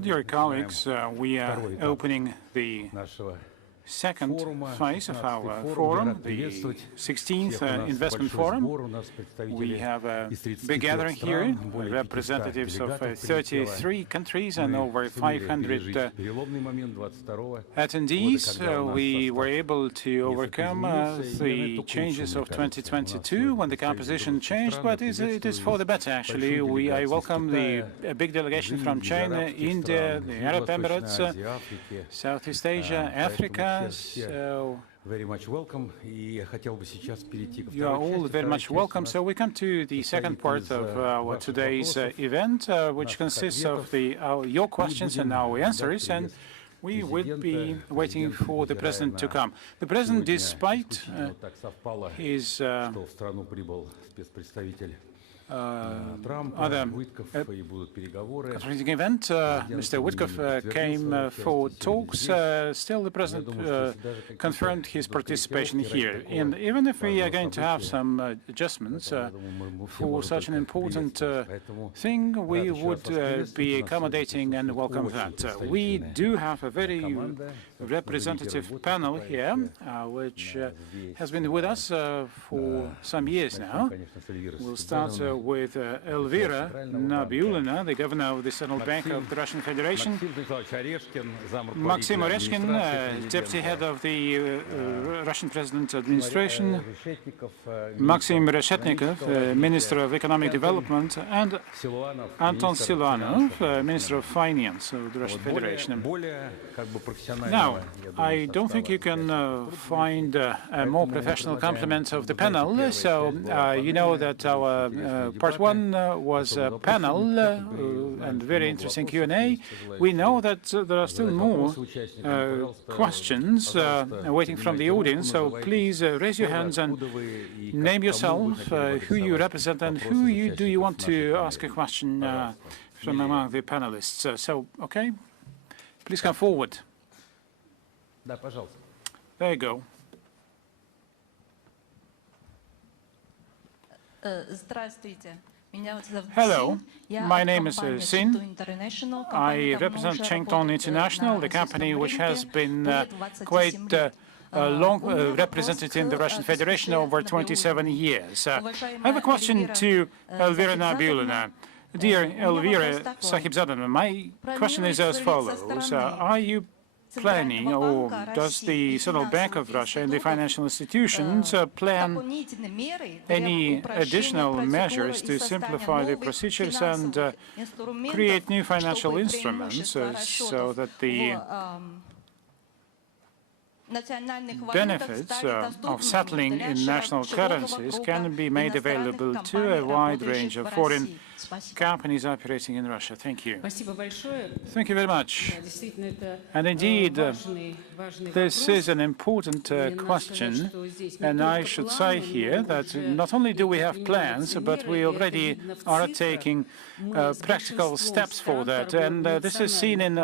Dear colleagues, we are opening the second phase of our forum, the 16th Investment Forum. We have a big gathering here, representatives of 33 countries and over 500 attendees. We were able to overcome the changes of 2022 when the composition changed, but it is for the better, actually. I welcome a big delegation from China, India, the Arab Emirates, Southeast Asia, Africa. So very much welcome. You are all very much welcome. So we come to the second part of our today's event, which consists of your questions and our answers, and we will be waiting for the President to come. The President, despite his other event, Mr. Witkoff came for talks. Still, the President confirmed his participation here. And even if we are going to have some adjustments for such an important thing, we would be accommodating and welcome that. We do have a very representative panel here, which has been with us for some years now. We'll start with Elvira Nabiulina, the governor of the Central Bank of the Russian Federation, Maxim Oreshkin, deputy head of the Russian President Administration, Maxim Reshetnikov, Minister of Economic Development, and Anton Siluanov, Minister of Finance of the Russian Federation. Now, I don't think you can find a more professional complement of the panel, so you know that our part one was a panel and very interesting Q&A. We know that there are still more questions waiting from the audience, so please raise your hands and name yourself, who you represent, and who do you want to ask a question from among the panelists. So, okay, please come forward. There you go. Hello, my name is Sin. I represent Chengtong International, the company which has been quite long represented in the Russian Federation over 27 years. I have a question to Elvira Nabiulina. Dear Elvira Sahibzadana, my question is as follows. Are you planning, or does the Central Bank of Russia and the financial institutions plan any additional measures to simplify the procedures and create new financial instruments so that the benefits of settling in national currencies can be made available to a wide range of foreign companies operating in Russia? Thank you. Thank you very much. And indeed, this is an important question, and I should say here that not only do we have plans, but we already are taking practical steps for that. And this is seen in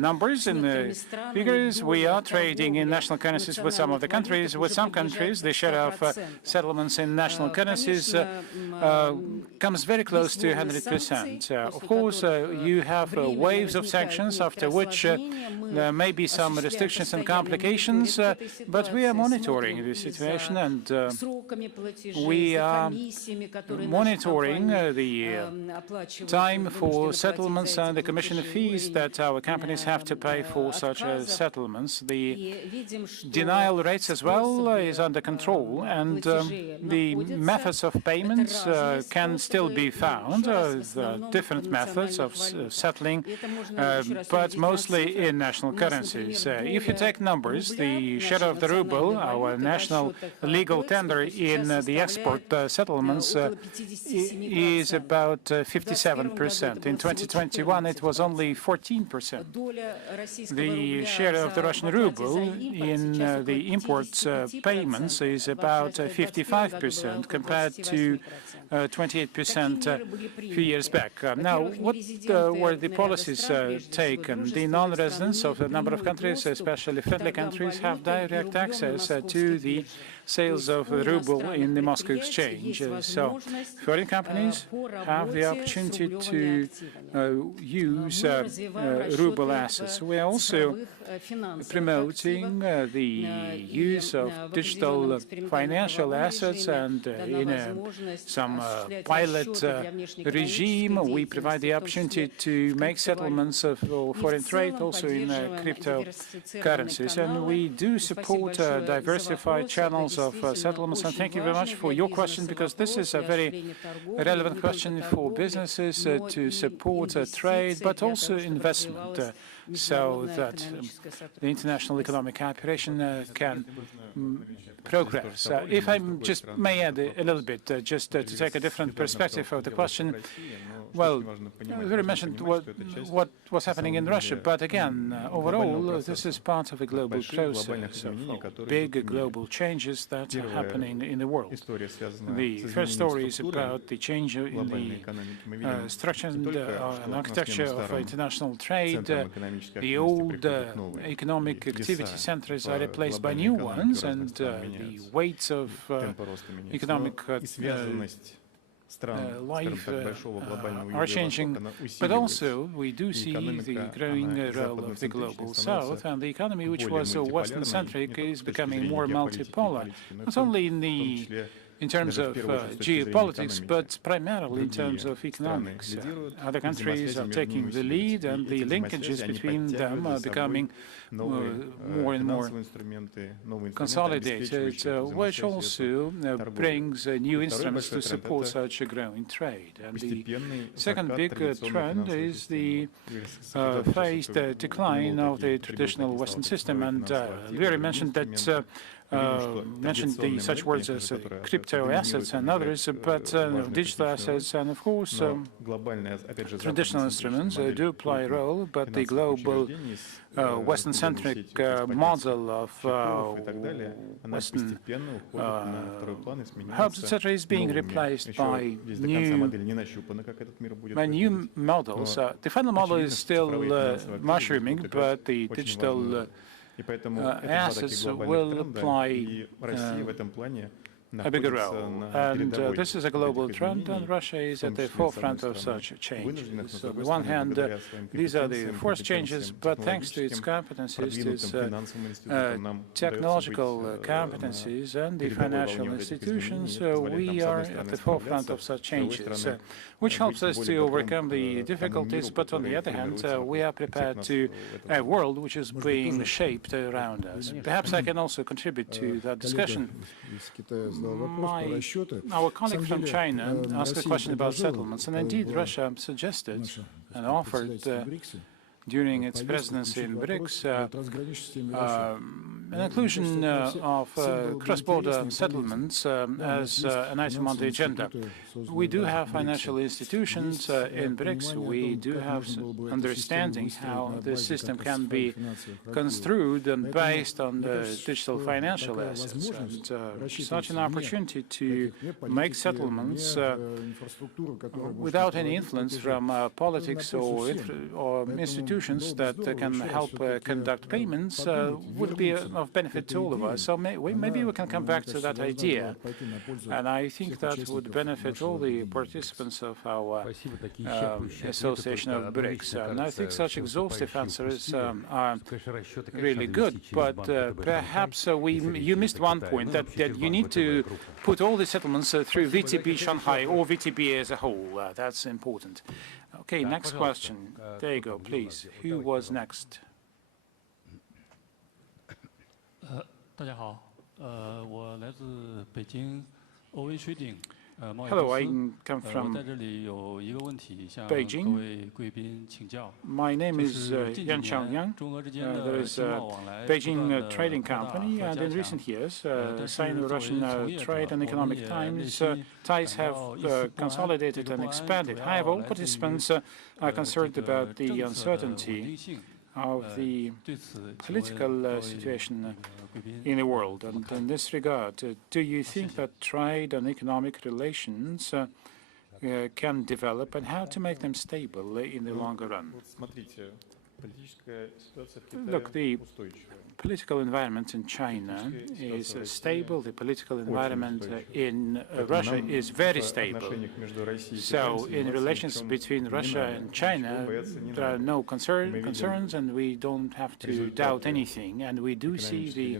numbers, in the figures. We are trading in national currencies with some of the countries. With some countries, the share of settlements in national currencies comes very close to 100%. Of course, you have waves of sanctions, after which there may be some restrictions and complications, but we are monitoring the situation, and we are monitoring the time for settlements and the commission fees that our companies have to pay for such settlements. The denial rates as well is under control, and the methods of payments can still be found. There are different methods of settling, but mostly in national currencies. If you take numbers, the share of the ruble, our national legal tender in the export settlements, is about 57%. In 2021, it was only 14%. The share of the Russian ruble in the imports payments is about 55% compared to 28% a few years back. Now, what were the policies taken? The non-residents of a number of countries, especially friendly countries, have direct access to the sales of the ruble in the Moscow exchange. So foreign companies have the opportunity to use ruble assets. We are also promoting the use of digital financial assets, and in some pilot regime, we provide the opportunity to make settlements of foreign trade also in cryptocurrencies. And we do support diversified channels of settlements. And thank you very much for your question, because this is a very relevant question for businesses to support trade, but also investment, so that the international economic cooperation can progress. If I just may add a little bit, just to take a different perspective of the question, well, we already mentioned what's happening in Russia, but again, overall, this is part of a global process of big global changes that are happening in the world. The first story is about the change in the structure and architecture of international trade. The old economic activity centers are replaced by new ones, and the weights of economic life are changing, but also we do see the growing role of the global south, and the economy, which was so Western-centric, is becoming more multipolar, not only in terms of geopolitics, but primarily in terms of economics. Other countries are taking the lead, and the linkages between them are becoming more and more consolidated, which also brings new instruments to support such a growing trade. And the second big trend is the phased decline of the traditional Western system. And Vladimir mentioned that such words as crypto assets and others, but digital assets and, of course, traditional instruments do play a role, but the global Western-centric model of Western hubs, etc., is being replaced by new models. The final model is still mushrooming, but the digital assets will play a bigger role. And this is a global trend, and Russia is at the forefront of such changes. So on the one hand, these are the forced changes, but thanks to its competencies, its technological competencies and the financial institutions, we are at the forefront of such changes, which helps us to overcome the difficulties. But on the other hand, we are prepared to a world which is being shaped around us. Perhaps I can also contribute to that discussion. Our colleague from China asked a question about settlements, and indeed Russia suggested and offered during its presidency in BRICS an inclusion of cross-border settlements as an item on the agenda. We do have financial institutions in BRICS. We do have understanding how the system can be construed and based on the digital financial assets. And such an opportunity to make settlements without any influence from politics or institutions that can help conduct payments would be of benefit to all of us. So maybe we can come back to that idea, and I think that would benefit all the participants of our association of BRICS. And I think such exhaustive answers are really good, but perhaps you missed one point, that you need to put all the settlements through VTB Shanghai or VTB as a whole. That's important. Okay, next question. There you go, please. Who was next? Hello, I come from Beijing. My name is Yan Changyang. There is a Beijing trading company, and in recent years, Sino-Russian trade and economic ties have consolidated and expanded. However, all participants are concerned about the uncertainty of the political situation in the world. And in this regard, do you think that trade and economic relations can develop, and how to make them stable in the longer run? Look, the political environment in China is stable. The political environment in Russia is very stable. So in relations between Russia and China, there are no concerns, and we don't have to doubt anything. And we do see the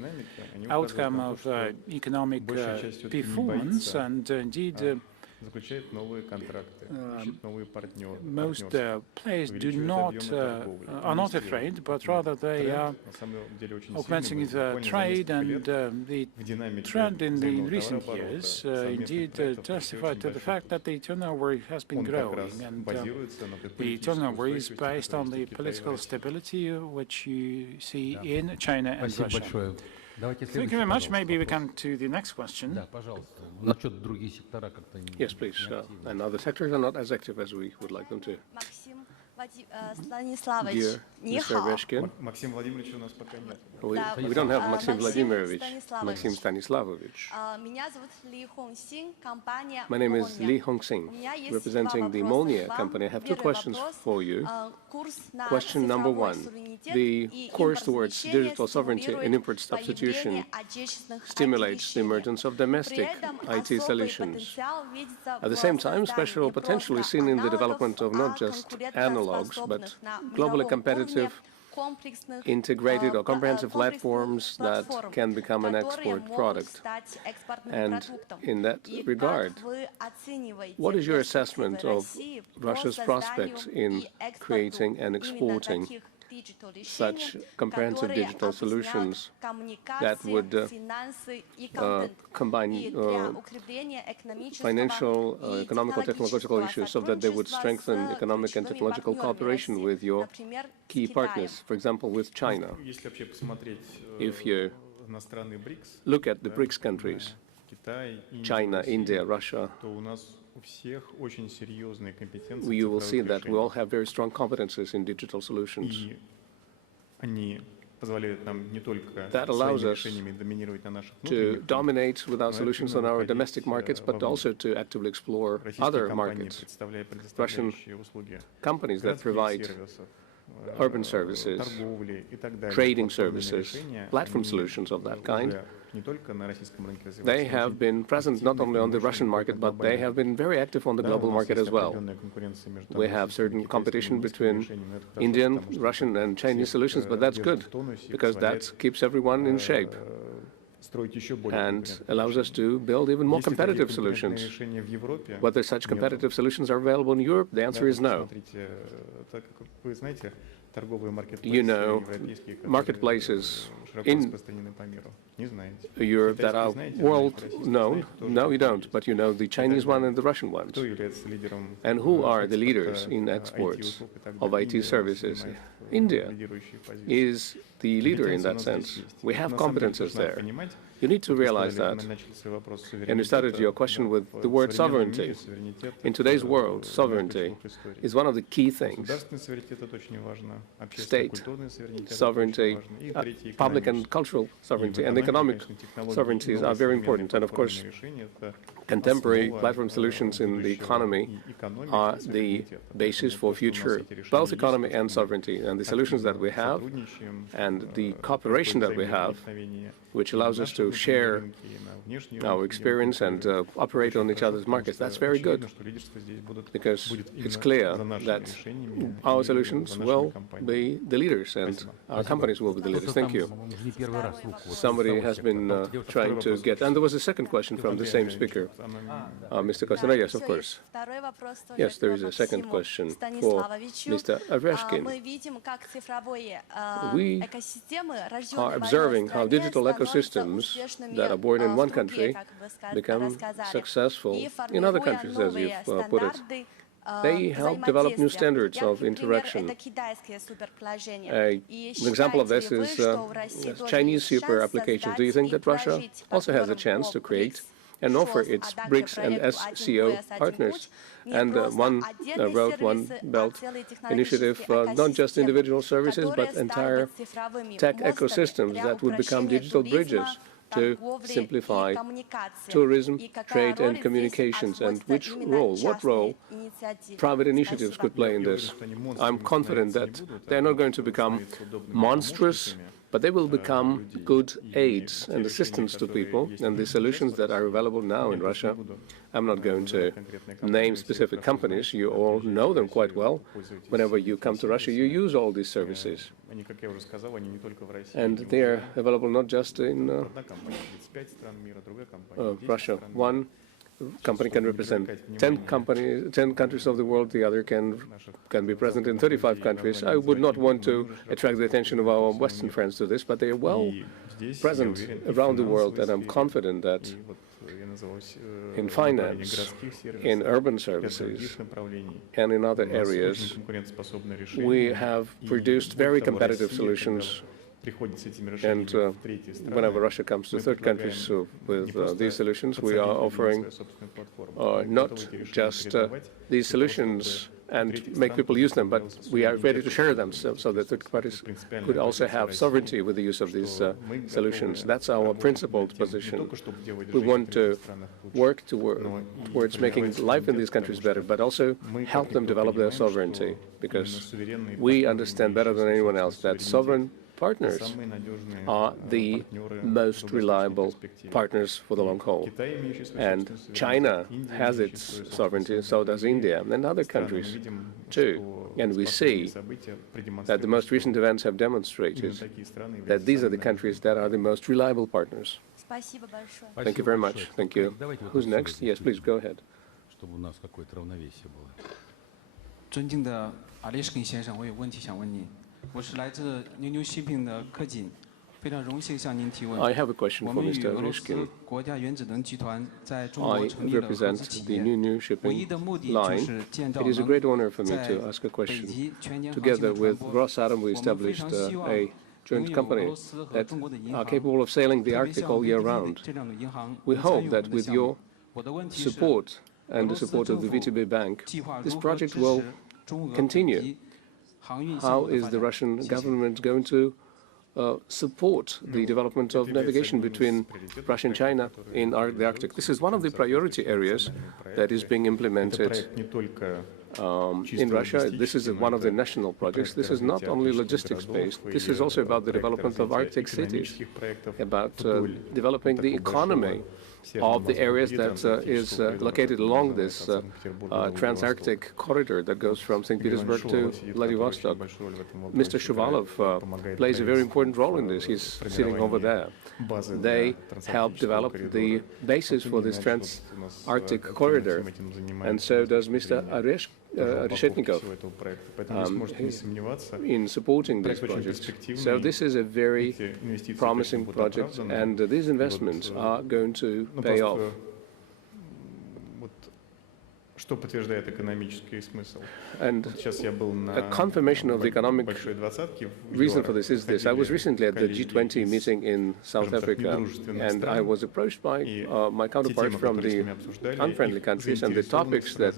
outcome of economic performance, and indeed most players are not afraid, but rather they are augmenting the trade, and the trend in recent years indeed testified to the fact that the turnover has been growing, and the turnover is based on the political stability which you see in China and Russia. Thank you very much. Maybe we come to the next question. Yes, please. And other sectors are not as active as we would like them to. Dear Mr. Ovechkin, we don't have Maxim Vladimirovich, Maxim Stanislavovich. My name is Li Hongsing, representing the Molniya company. I have two questions for you. Question number one, the course towards digital sovereignty and import substitution stimulates the emergence of domestic IT solutions. At the same time, special potential is seen in the development of not just analogs, but globally competitive, integrated or comprehensive platforms that can become an export product. And in that regard, what is your assessment of Russia's prospects in creating and exporting such comprehensive digital solutions that would combine financial, economical, technological issues so that they would strengthen economic and technological cooperation with your key partners, for example, with China? If you look at the BRICS countries, China, India, Russia, you will see that we all have very strong competences in digital solutions. That allows us to dominate with our solutions on our domestic markets, but also to actively explore other markets. Russian companies that provide urban services, trading services, platform solutions of that kind, they have been present not only on the Russian market, but they have been very active on the global market as well. We have certain competition between Indian, Russian, and Chinese solutions, but that's good, because that keeps everyone in shape and allows us to build even more competitive solutions. Whether such competitive solutions are available in Europe, the answer is no. You know, marketplaces in Europe that are world-known? No, you don't, but you know the Chinese one and the Russian ones. And who are the leaders in exports of IT services? India is the leader in that sense. We have competences there. You need to realize that. And you started your question with the word sovereignty. In today's world, sovereignty is one of the key things. State sovereignty, public and cultural sovereignty, and economic sovereignties are very important. And of course, contemporary platform solutions in the economy are the basis for future both economy and sovereignty. And the solutions that we have and the cooperation that we have, which allows us to share our experience and operate on each other's markets, that's very good, because it's clear that our solutions will be the leaders and our companies will be the leaders. Thank you. Somebody has been trying to get, and there was a second question from the same speaker. Mr. Kostner, yes, of course. Yes, there is a second question for Mr. Ovechkin. We are observing how digital ecosystems that are born in one country become successful in other countries, as you've put it. They help develop new standards of interaction. An example of this is Chinese super applications. Do you think that Russia also has a chance to create and offer its BRICS and SCO partners and One Road, One Belt initiative, not just individual services, but entire tech ecosystems that would become digital bridges to simplify tourism, trade, and communications, and what role private initiatives could play in this. I'm confident that they're not going to become monstrous, but they will become good aids and assistance to people, and the solutions that are available now in Russia. I'm not going to name specific companies. You all know them quite well. Whenever you come to Russia, you use all these services. And they are available not just in Russia. One company can represent 10 countries of the world. The other can be present in 35 countries. I would not want to attract the attention of our Western friends to this, but they are well present around the world, and I'm confident that in finance, in urban services, and in other areas, we have produced very competitive solutions. And whenever Russia comes to third countries with these solutions, we are offering not just these solutions and make people use them, but we are ready to share them so that third parties could also have sovereignty with the use of these solutions. That's our principled position. We want to work towards making life in these countries better, but also help them develop their sovereignty, because we understand better than anyone else that sovereign partners are the most reliable partners for the long haul. And China has its sovereignty, so does India, and other countries too. And we see that the most recent events have demonstrated that these are the countries that are the most reliable partners. Thank you very much. Thank you. Who's next? Yes, please, go ahead. I have a question for Mr. Oreshkin. I represent the New Shipping Line. It is a great honor for me to ask a question. Together with Rosatom, we established a joint company that are capable of sailing the Arctic all year round. We hope that with your support and the support of the VTB Bank, this project will continue. How is the Russian government going to support the development of navigation between Russia and China in the Arctic? This is one of the priority areas that is being implemented in Russia. This is one of the national projects. This is not only logistics-based. This is also about the development of Arctic cities, about developing the economy of the areas that is located along this trans-Arctic corridor that goes from St. Petersburg to Vladivostok. Mr. Shuvalov plays a very important role in this. He's sitting over there. They help develop the basis for this trans-Arctic corridor, and so does Mr. Reshetnikov in supporting this project. So this is a very promising project, and these investments are going to pay off. And a confirmation of the economic reason for this is this. I was recently at the G20 meeting in South Africa, and I was approached by my counterparts from the unfriendly countries, and the topics that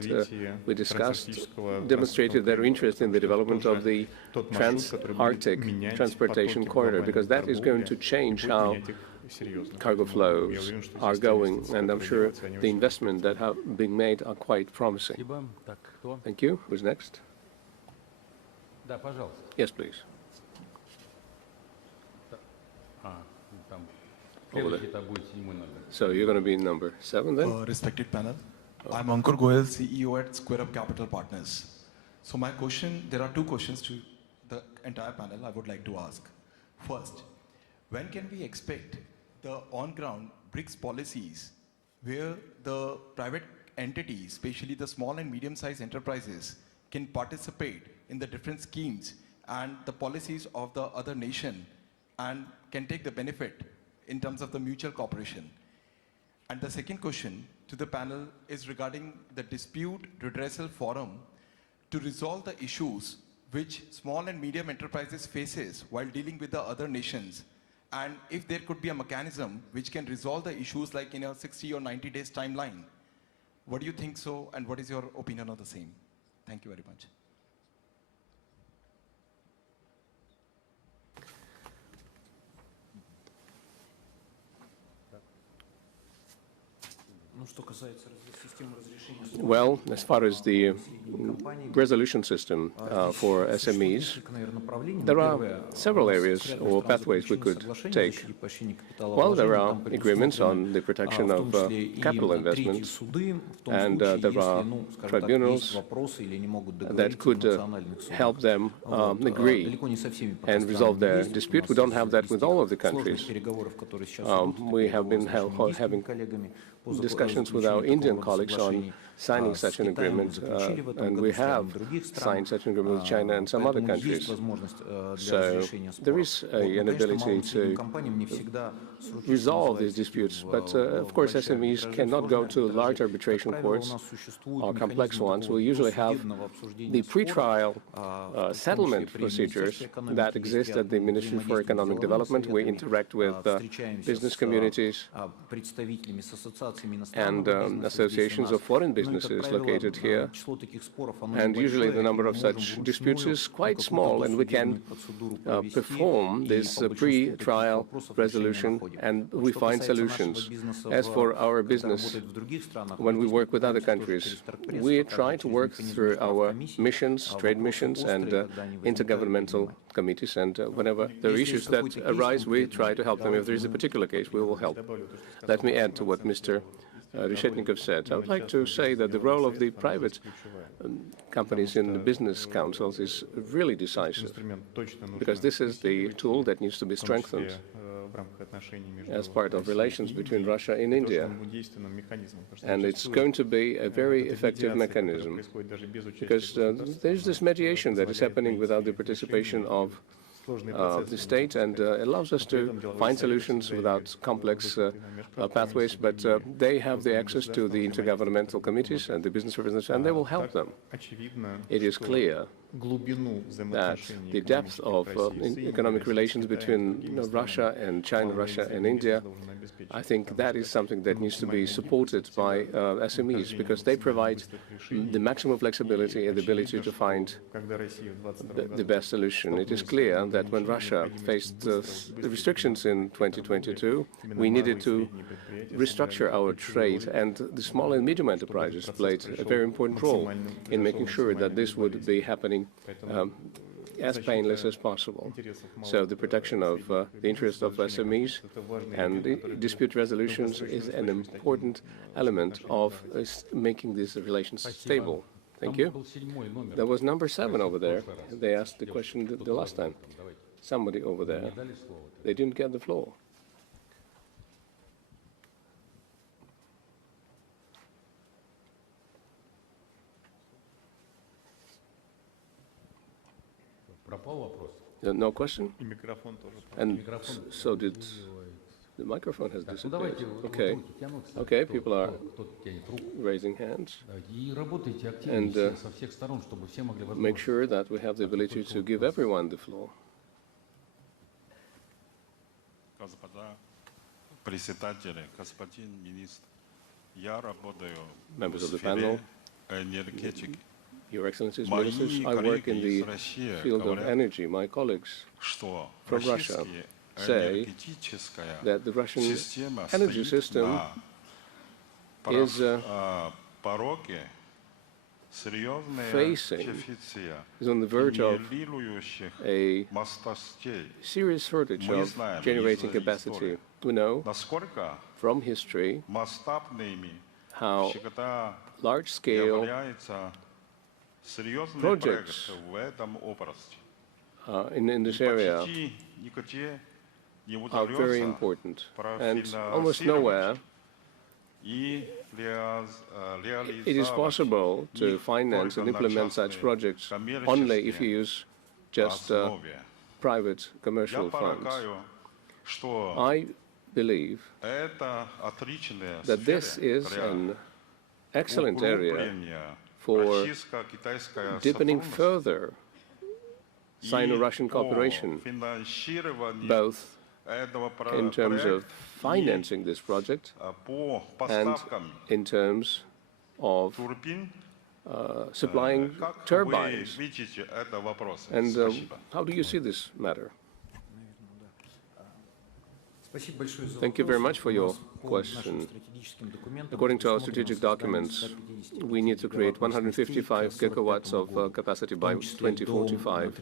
we discussed demonstrated their interest in the development of the trans-Arctic transportation corridor, because that is going to change how cargo flows are going, and I'm sure the investment that have been made are quite promising. Thank you. Who's next? Yes, please. Over there. So you're going to be number 7 then? Respected panel, I'm Ankur Goyal, CEO at Square Up Capital Partners. So my question, there are 2 questions to the entire panel I would like to ask. First, when can we expect the on-ground BRICS policies where the private entities, especially the small and medium-sized enterprises, can participate in the different schemes and the policies of the other nation and can take the benefit in terms of the mutual cooperation? And the second question to the panel is regarding the dispute redressal forum to resolve the issues which small and medium enterprises faces while dealing with the other nations, and if there could be a mechanism which can resolve the issues like in a 60 or 90 days timeline. What do you think so, and what is your opinion on the same? Thank you very much. Well, as far as the resolution system for SMEs, there are several areas or pathways we could take. Well, there are agreements on the protection of capital investments, and there are tribunals that could help them agree and resolve their dispute. We don't have that with all of the countries. We have been having discussions with our Indian colleagues on signing such an agreement, and we have signed such an agreement with China and some other countries. So there is an ability to resolve these disputes, but of course SMEs cannot go to large arbitration courts or complex ones. We usually have the pre-trial settlement procedures that exist at the Ministry for Economic Development. We interact with business communities and associations of foreign businesses located here, and usually the number of such disputes is quite small, and we can perform this pre-trial resolution and we find solutions. As for our business, when we work with other countries, we try to work through our missions, trade missions, and intergovernmental committees, and whenever there are issues that arise, we try to help them. If there is a particular case, we will help. Let me add to what Mr. Reshetnikov said. I would like to say that the role of the private companies in the business councils is really decisive, because this is the tool that needs to be strengthened as part of relations between Russia and India. And it's going to be a very effective mechanism, because there's this mediation that is happening without the participation of the state, and allows us to find solutions without complex pathways, but they have the access to the intergovernmental committees and the business representatives, and they will help them. It is clear that the depth of economic relations between Russia and China, Russia and India, I think that is something that needs to be supported by SMEs, because they provide the maximum flexibility and the ability to find the best solution. It is clear that when Russia faced the restrictions in 2022, we needed to restructure our trade, and the small and medium enterprises played a very important role in making sure that this would be happening as painless as possible. So the protection of the interests of SMEs and the dispute resolutions is an important element of making these relations stable. Thank you. There was number 7 over there. They asked the question the last time. Somebody over there. They didn't get the floor. No question? And so did the microphone has disappeared. Okay. Okay, people are raising hands. And make sure that we have the ability to give everyone the floor. Members of the panel, Your Excellencies, Ministers, I work in the field of energy. My colleagues from Russia say that the Russian energy system is is on the verge of a serious shortage of generating capacity. We know from history how large-scale projects in this area are very important, and almost nowhere it is possible to finance and implement such projects only if you use just private commercial funds. I believe that this is an excellent area for deepening further Sino-Russian cooperation, both in terms of financing this project and in terms of supplying turbines. And how do you see this matter? Thank you very much for your question. According to our strategic documents, we need to create 155 gigawatts of capacity by 2045.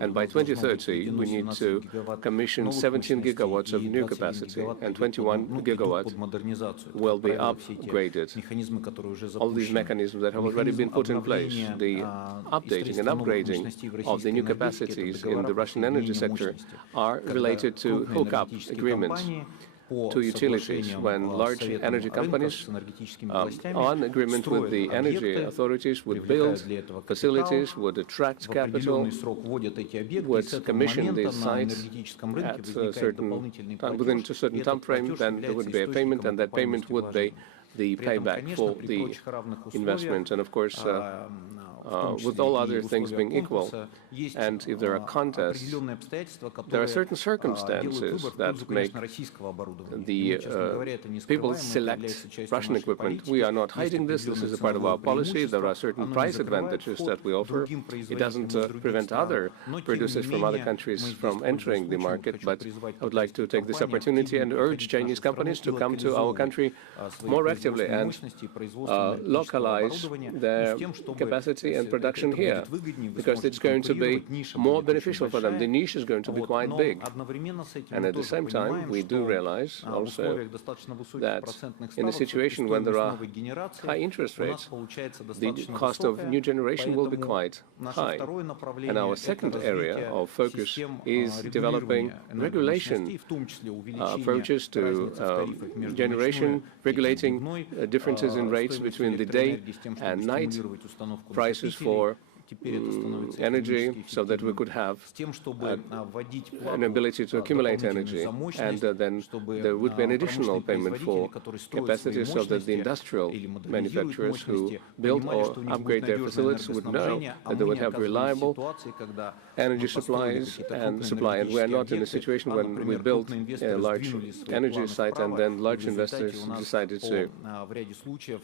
And by 2030, we need to commission 17 gigawatts of new capacity, and 21 gigawatts will be upgraded. All these mechanisms that have already been put in place, the updating and upgrading of the new capacities in the Russian energy sector are related to hookup agreements to utilities. When large energy companies on agreement with the energy authorities would build facilities, would attract capital, would commission these sites at a certain time, within a certain time frame, then there would be a payment, and that payment would be the payback for the investment. And of course, with all other things being equal, and if there are contests, there are certain circumstances that make the people select Russian equipment. We are not hiding this. This is a part of our policy. There are certain price advantages that we offer. It doesn't prevent other producers from other countries from entering the market, but I would like to take this opportunity and urge Chinese companies to come to our country more actively and localize their capacity and production here, because it's going to be more beneficial for them. The niche is going to be quite big. And at the same time, we do realize also that in a situation when there are high interest rates, the cost of new generation will be quite high. And our second area of focus is developing regulation approaches to generation, regulating differences in rates between the day and night prices for energy, so that we could have an ability to accumulate energy, and then there would be an additional payment for capacity, so that the industrial manufacturers who build or upgrade their facilities would know that they would have reliable energy supplies and supply. And we are not in a situation when we build a large energy site and then large investors decided to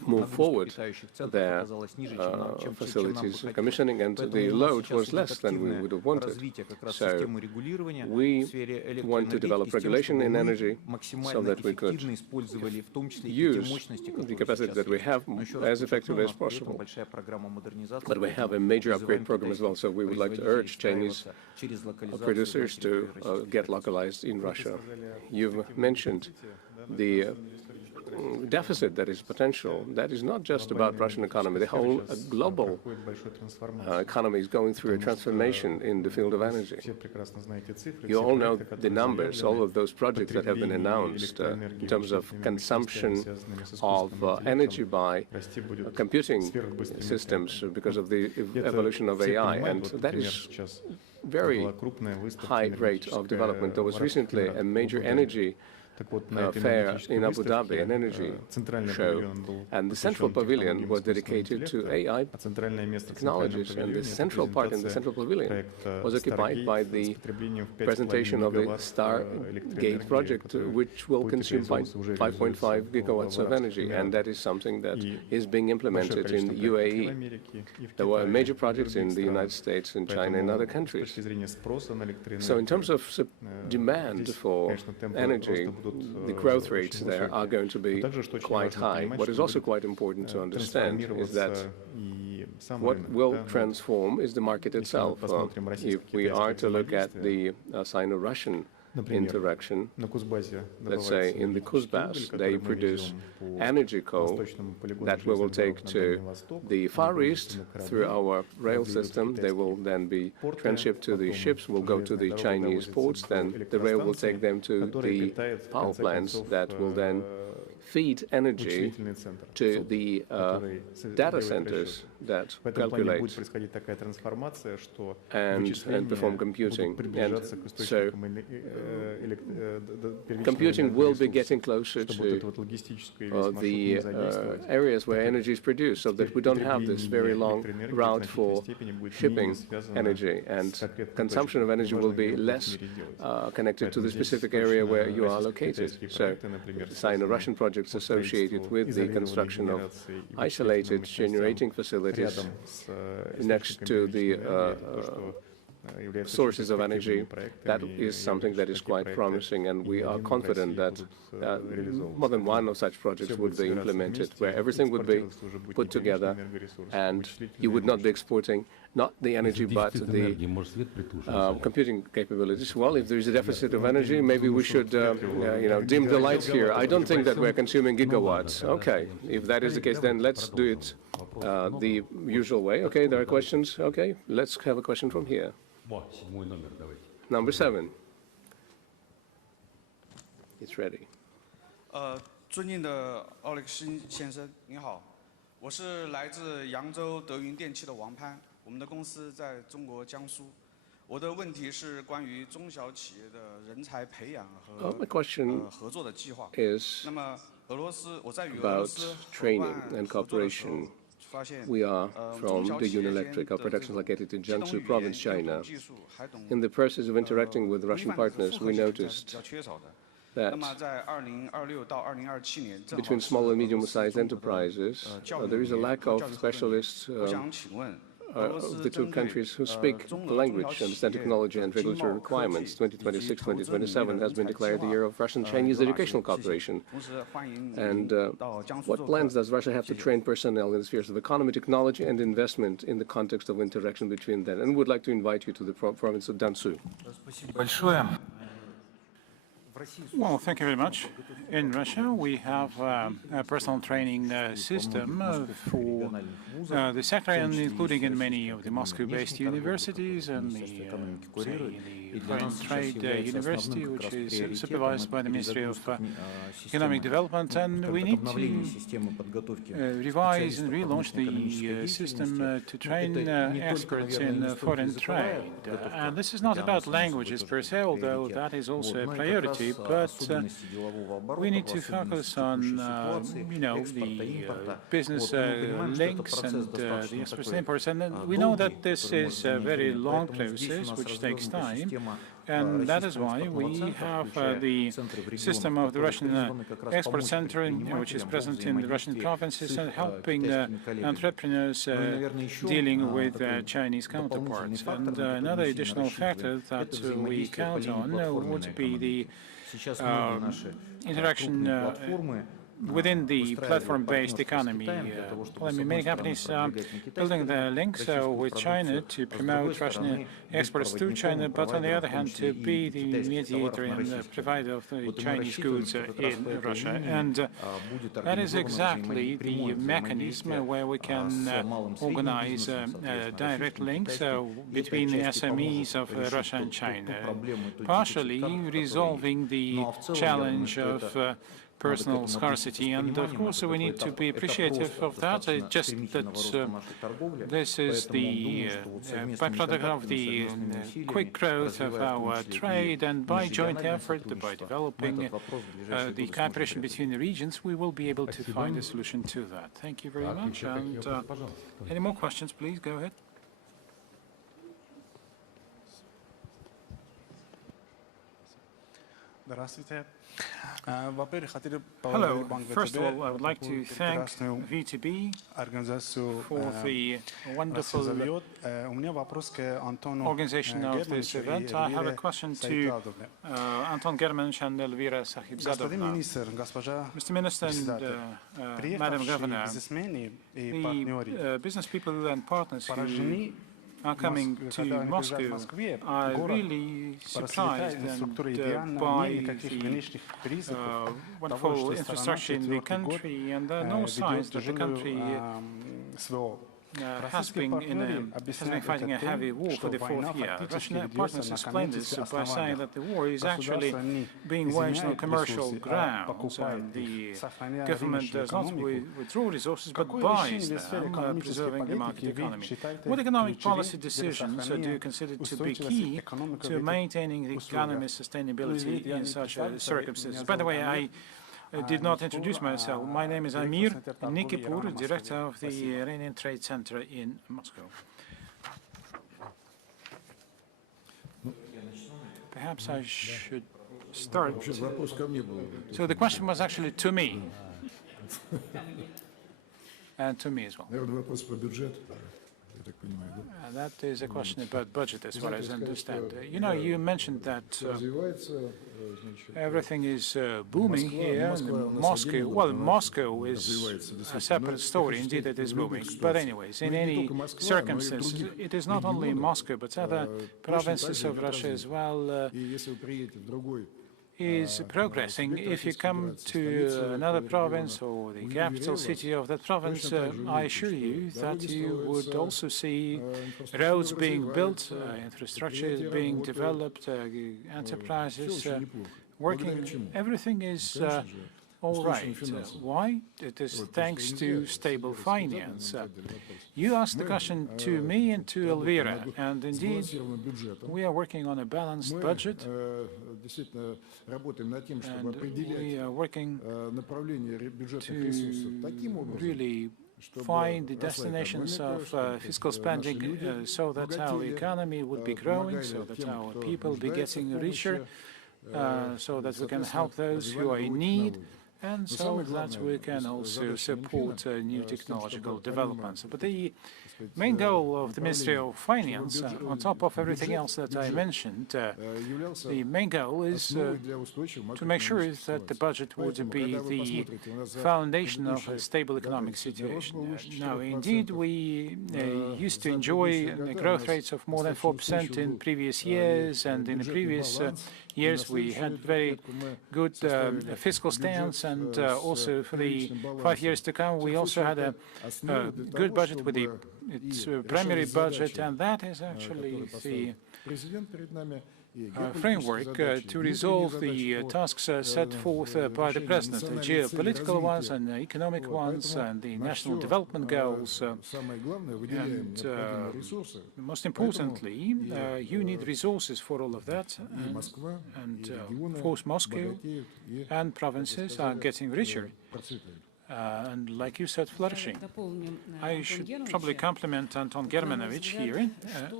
move forward their facilities commissioning, and the load was less than we would have wanted. So we want to develop regulation in energy so that we could use the capacity that we have as effectively as possible. But we have a major upgrade program as well, so we would like to urge Chinese producers to get localized in Russia. You've mentioned the deficit that is potential. That is not just about Russian economy. The whole global economy is going through a transformation in the field of energy. You all know the numbers, all of those projects that have been announced in terms of consumption of energy by computing systems because of the evolution of AI, and that is very high rate of development. There was recently a major energy fair in Abu Dhabi, an energy show, and the central pavilion was dedicated to AI technologies, and the central part in the central pavilion was occupied by the presentation of the Stargate project, which will consume 5.5 gigawatts of energy, and that is something that is being implemented in UAE. There were major projects in the United States, in China, and other countries. So in terms of demand for energy, the growth rates there are going to be quite high. What is also quite important to understand is that what will transform is the market itself. If we are to look at the Sino-Russian interaction, let's say in the Kuzbass, they produce energy coal that we will take to the Far East through our rail system. They will then be transshipped to the ships, will go to the Chinese ports, then the rail will take them to the power plants that will then feed energy to the data centers that calculate and perform computing. And so computing will be getting closer to the areas where energy is produced, so that we don't have this very long route for shipping energy, and consumption of energy will be less connected to the specific area where you are located. So the Sino-Russian projects associated with the construction of isolated generating facilities next to the sources of energy, that is something that is quite promising, and we are confident that more than one of such projects would be implemented, where everything would be put together, and you would not be exporting not the energy, but the computing capabilities. Well, if there is a deficit of energy, maybe we should, dim the lights here. I don't think that we're consuming gigawatts. Okay, if that is the case, then let's do it the usual way. Okay, there are questions. Okay, let's have a question from here. Number 7. It's ready. 尊敬的奥利克斯先生，您好，我是来自扬州德云电器的王潘，我们的公司在中国江苏。我的问题是关于中小企业的人才培养和合作的计划。那么俄罗斯，我在与俄罗斯 training and cooperation. We are from the Unilectric, our production located in Jiangsu Province, China. In the process of interacting with Russian partners, we noticed that between small and medium-sized enterprises, there is a lack of specialists of the two countries who speak the language, understand technology and regulatory requirements. 2026-2027 has been declared the year of Russian-Chinese educational cooperation. And what plans does Russia have to train personnel in the spheres of economy, technology, and investment in the context of interaction between them? And would like to invite you to the province of Dansu. Well, thank you very much. In Russia, we have a personal training system for the sector, and including in many of the Moscow-based universities and the Foreign Trade University, which is supervised by the Ministry of Economic Development. And we need to revise and relaunch the system to train experts in foreign trade. And this is not about languages per se, although that is also a priority. But we need to focus on, the business links and the exports and imports. And we know that this is a very long process, which takes time. And that is why we have the system of the Russian Export Center, which is present in the Russian provinces, and helping entrepreneurs dealing with Chinese counterparts. And another additional factor that we count on would be the interaction within the platform-based economy. Many companies are building their links with China to promote Russian exports to China, but on the other hand, to be the mediator and provider of the Chinese goods in Russia. And that is exactly the mechanism where we can organize direct links between the SMEs of Russia and China, partially resolving the challenge of personal scarcity. And of course, we need to be appreciative of that. Just that this is the byproduct of the quick growth of our trade, and by joint effort, by developing the cooperation between the regions, we will be able to find a solution to that. Thank you very much. And any more questions, please? Go ahead. Hello. First of all, I would like to thank VTB for the wonderful organization of this event. I have a question to Anton Germanch and Elvira Sahibzadovna. Mr. Minister and Madam Governor, the business people and partners who are coming to Moscow are really surprised by the wonderful infrastructure in the country, and there are no signs that the country has been fighting a heavy war for the 4th year. Russian partners explained this by saying that the war is actually being waged on commercial grounds, and the government does not withdraw resources but buys them, preserving the market economy. What economic policy decisions do you consider to be key to maintaining the economy's sustainability in such circumstances? By the way, I did not introduce myself. My name is Amir Nikipur, director of the Iranian Trade Center in Moscow. Perhaps I should start. So the question was actually to me, and to me as well. that is a question about budget, as far as I understand. You mentioned that everything is booming here in Moscow. Well, Moscow is a separate story. Indeed, it is booming. But anyways, in any circumstances, it is not only Moscow, but other provinces of Russia as well is progressing. If you come to another province or the capital city of that province, I assure you that you would also see roads being built, infrastructure being developed, enterprises working. Everything is all right. Why? It is thanks to stable finance. You asked the question to me and to Elvira, and indeed, we are working on a balanced budget, and we are working to really find the destinations of fiscal spending so that our economy would be growing, so that our people be getting richer, so that we can help those who are in need, and so that we can also support new technological developments. But the main goal of the Ministry of Finance, on top of everything else that I mentioned, the main goal is to make sure that the budget would be the foundation of a stable economic situation. Now, indeed, we used to enjoy growth rates of more than 4% in previous years, and in the previous years we had very good fiscal stance, and also for the 5 years to come we also had a good budget with its primary budget, and that is actually the framework to resolve the tasks set forth by the President, the geopolitical ones and economic ones and the national development goals. And most importantly, you need resources for all of that. And of course, Moscow and provinces are getting richer. And like you said, flourishing. I should probably compliment Anton Germanovich here.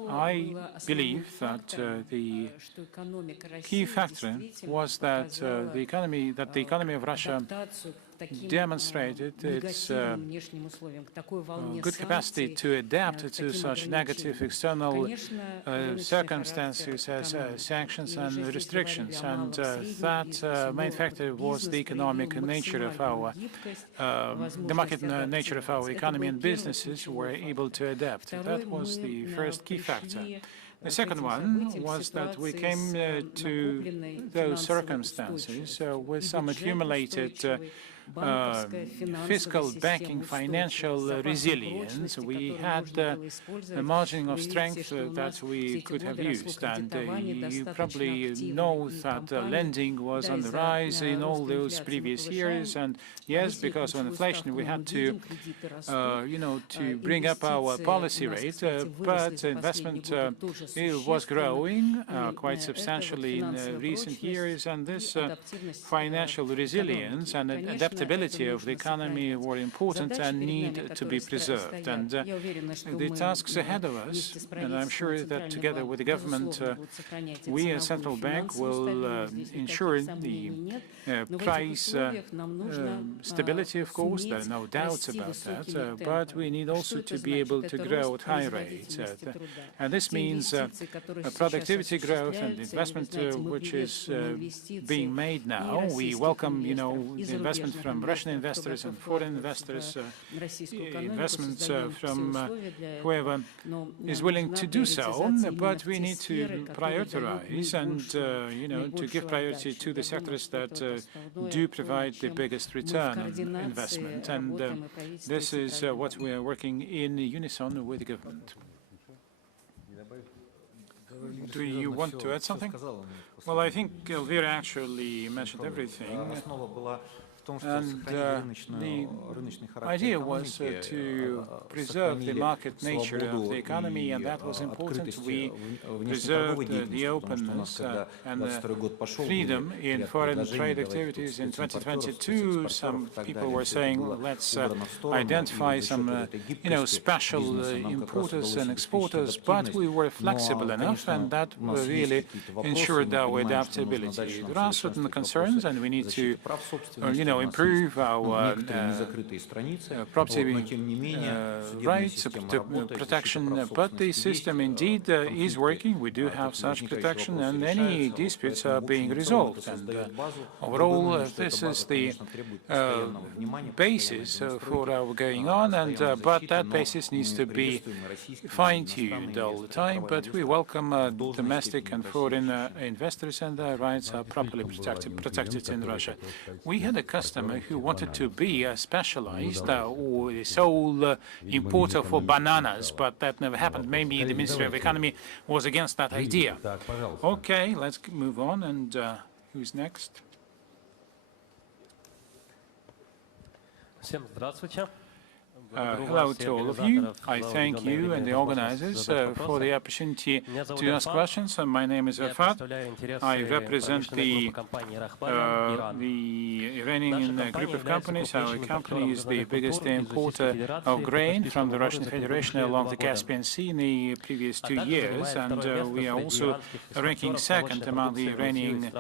I believe that the key factor was that the economy of Russia demonstrated its good capacity to adapt to such negative external circumstances as sanctions and restrictions. And that main factor was the economic nature of our, the market nature of our economy, and businesses were able to adapt. That was the first key factor. The second one was that we came to those circumstances with some accumulated fiscal, banking, financial resilience. We had a margin of strength that we could have used, and you probably know that lending was on the rise in all those previous years. And yes, because of inflation, we had to, to bring up our policy rate, but investment was growing quite substantially in recent years, and this financial resilience and adaptability of the economy were important and need to be preserved. And the tasks ahead of us, and I'm sure that together with the government, we as Central Bank will ensure the price stability, of course. There are no doubts about that, but we need also to be able to grow at high rates. And this means productivity growth and investment which is being made now. We welcome, the investment from Russian investors and foreign investors, investments from whoever is willing to do so, but we need to prioritize and, to give priority to the sectors that do provide the biggest return on investment. And this is what we are working in unison with the government. Do you want to add something? Well, I think Elvira actually mentioned everything. And the idea was to preserve the market nature of the economy, and that was important. We preserved the openness and the freedom in foreign trade activities. In 2022, some people were saying, let's identify some, special importers and exporters, but we were flexible enough, and that really ensured our adaptability. There are certain concerns, and we need to, improve our property rights protection, but the system indeed is working. We do have such protection, and any disputes are being resolved. And overall, this is the basis for our going on, and but that basis needs to be fine-tuned all the time. But we welcome domestic and foreign investors, and their rights are properly protected in Russia. We had a customer who wanted to be specialized or the sole importer for bananas, but that never happened. Maybe the Ministry of Economy was against that idea. Okay, let's move on. And who's next? Hello to all of you. I thank you and the organizers for the opportunity to ask questions. My name is Afat. I represent the Iranian group of companies. Our company is the biggest importer of grain from the Russian Federation along the Caspian Sea in the previous 2 years, and we are also ranking second among the Iranian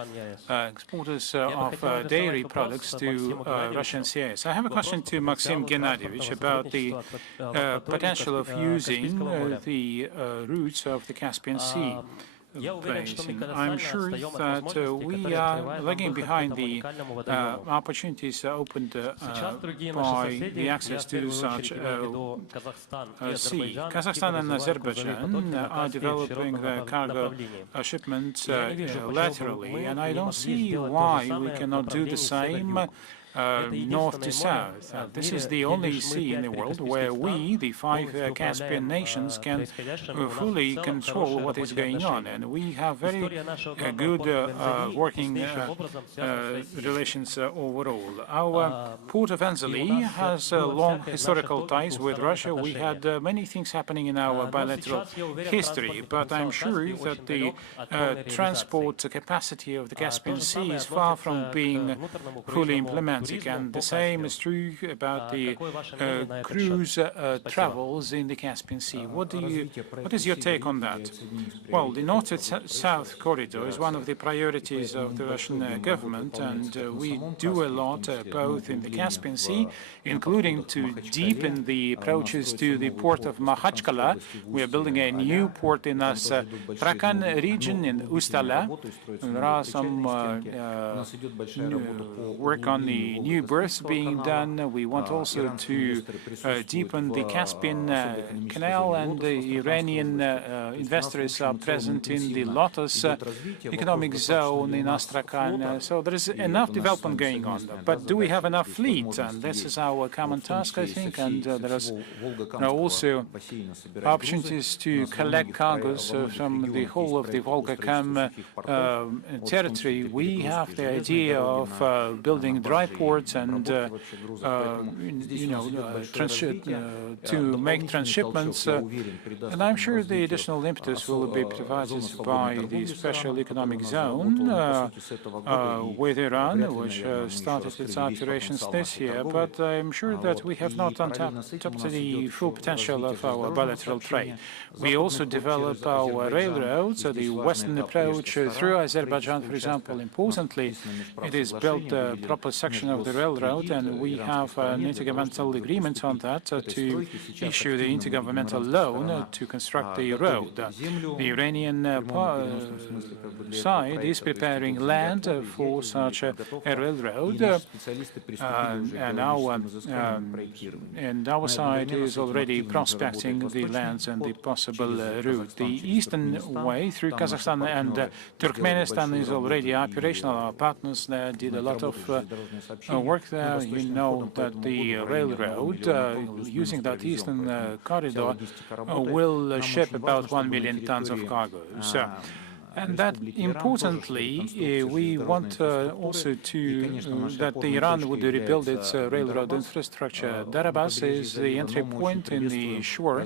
exporters of dairy products to Russian CIS. I have a question to Maxim Gennadievich about the potential of using the routes of the Caspian Sea basin. I'm sure that we are lagging behind the opportunities opened by the access to such sea. Kazakhstan and Azerbaijan are developing the cargo shipments laterally, and I don't see why we cannot do the same north to south. This is the only sea in the world where we, the 5 Caspian nations, can fully control what is going on, and we have very good working relations overall. Our port of Anzali has long historical ties with Russia. We had many things happening in our bilateral history, but I'm sure that the transport capacity of the Caspian Sea is far from being fully implemented. And the same is true about the cruise travels in the Caspian Sea. What is your take on that? Well, the north to south corridor is one of the priorities of the Russian government, and we do a lot both in the Caspian Sea, including to deepen the approaches to the port of Makhachkala. We are building a new port in Astrakhan region in Ustala. There are some work on the new berths being done. We want also to deepen the Caspian Canal, and the Iranian investors are present in the Lotus economic zone in Astrakhan. So there is enough development going on. But do we have enough fleet? And this is our common task, I think. And there are also opportunities to collect cargoes from the whole of the Volga-Cam territory. We have the idea of building dry ports and to make transshipments, and I'm sure the additional impetus will be provided by the special economic zone with Iran, which started its operations this year. But I'm sure that we have not untapped the full potential of our bilateral trade. We also develop our railroads, the western approach through Azerbaijan, for example. Importantly, it is built a proper section of the railroad, and we have an intergovernmental agreement on that to issue the intergovernmental loan to construct the road. The Iranian side is preparing land for such a railroad, and our side is already prospecting the lands and the possible route. The eastern way through Kazakhstan and Turkmenistan is already operational. Our partners there did a lot of work there. You know that the railroad using that eastern corridor will ship about 1 million tons of cargo. And that, importantly, we want also that Iran would rebuild its railroad infrastructure. Darabas is the entry point in the shore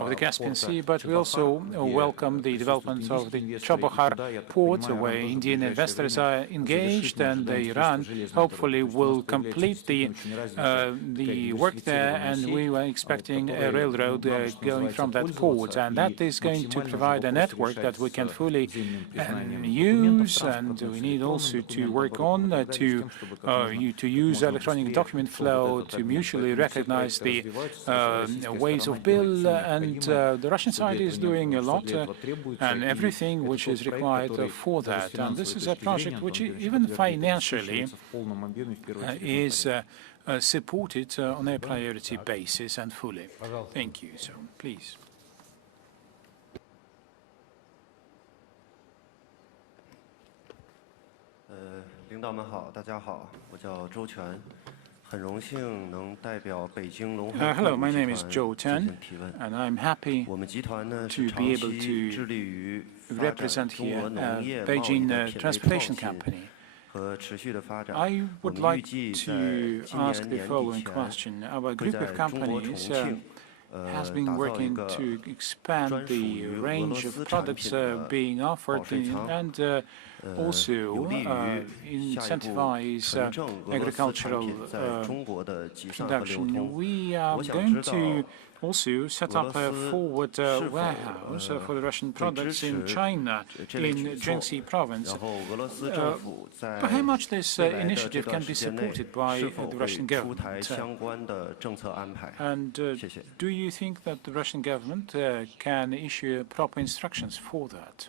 of the Caspian Sea, but we also welcome the development of the Chabahar port, where Indian investors are engaged, and Iran hopefully will complete the work there, and we were expecting a railroad going from that port, and that is going to provide a network that we can fully mutually use, and we need also to work on to use electronic document flow to mutually recognize the ways of bill, and the Russian side is doing a lot and everything which is required for that. And this is a project which even financially is supported on a priority basis and fully. Thank you. So, please. 领导们好，大家好，我叫周全，很荣幸能代表北京龙湖 Hello, my name is Zhou 进 Chen, 行提问。 and I'm happy 我们集团呢 to 是 be 长 able 期 to 致力于发展 represent 中 here 国农业贸易 Beijing 的品类 Transportation 创新 Company. 和持续的发展。 I 我 would 们预 like 计在 to 今 ask 年 the 年底 following 前 question. Our 会 group 在 of 中国重 companies 庆 has 打 been 造一 working 个 to expand 专属 the 于俄罗 range 斯 of 产 products 品的 being 保 offered 税仓。 and also 有利于下一步 incentivize 纯正俄罗斯产 agricultural 品在中国的集散和流 production. 通。 We are 我想 going 知道 to also set up a 俄罗斯 forward 是否 warehouse for the Russian 会支 products in 持 China 这类 in 举措， Jiangxi province. 然后俄罗斯政府在 But how much this 未来的这 initiative 段 can 时 be 间内 supported by 是否 the 会 Russian 出台 government? 相关的政策安排？ And 谢谢。 do you think that the Russian government can issue proper instructions for that?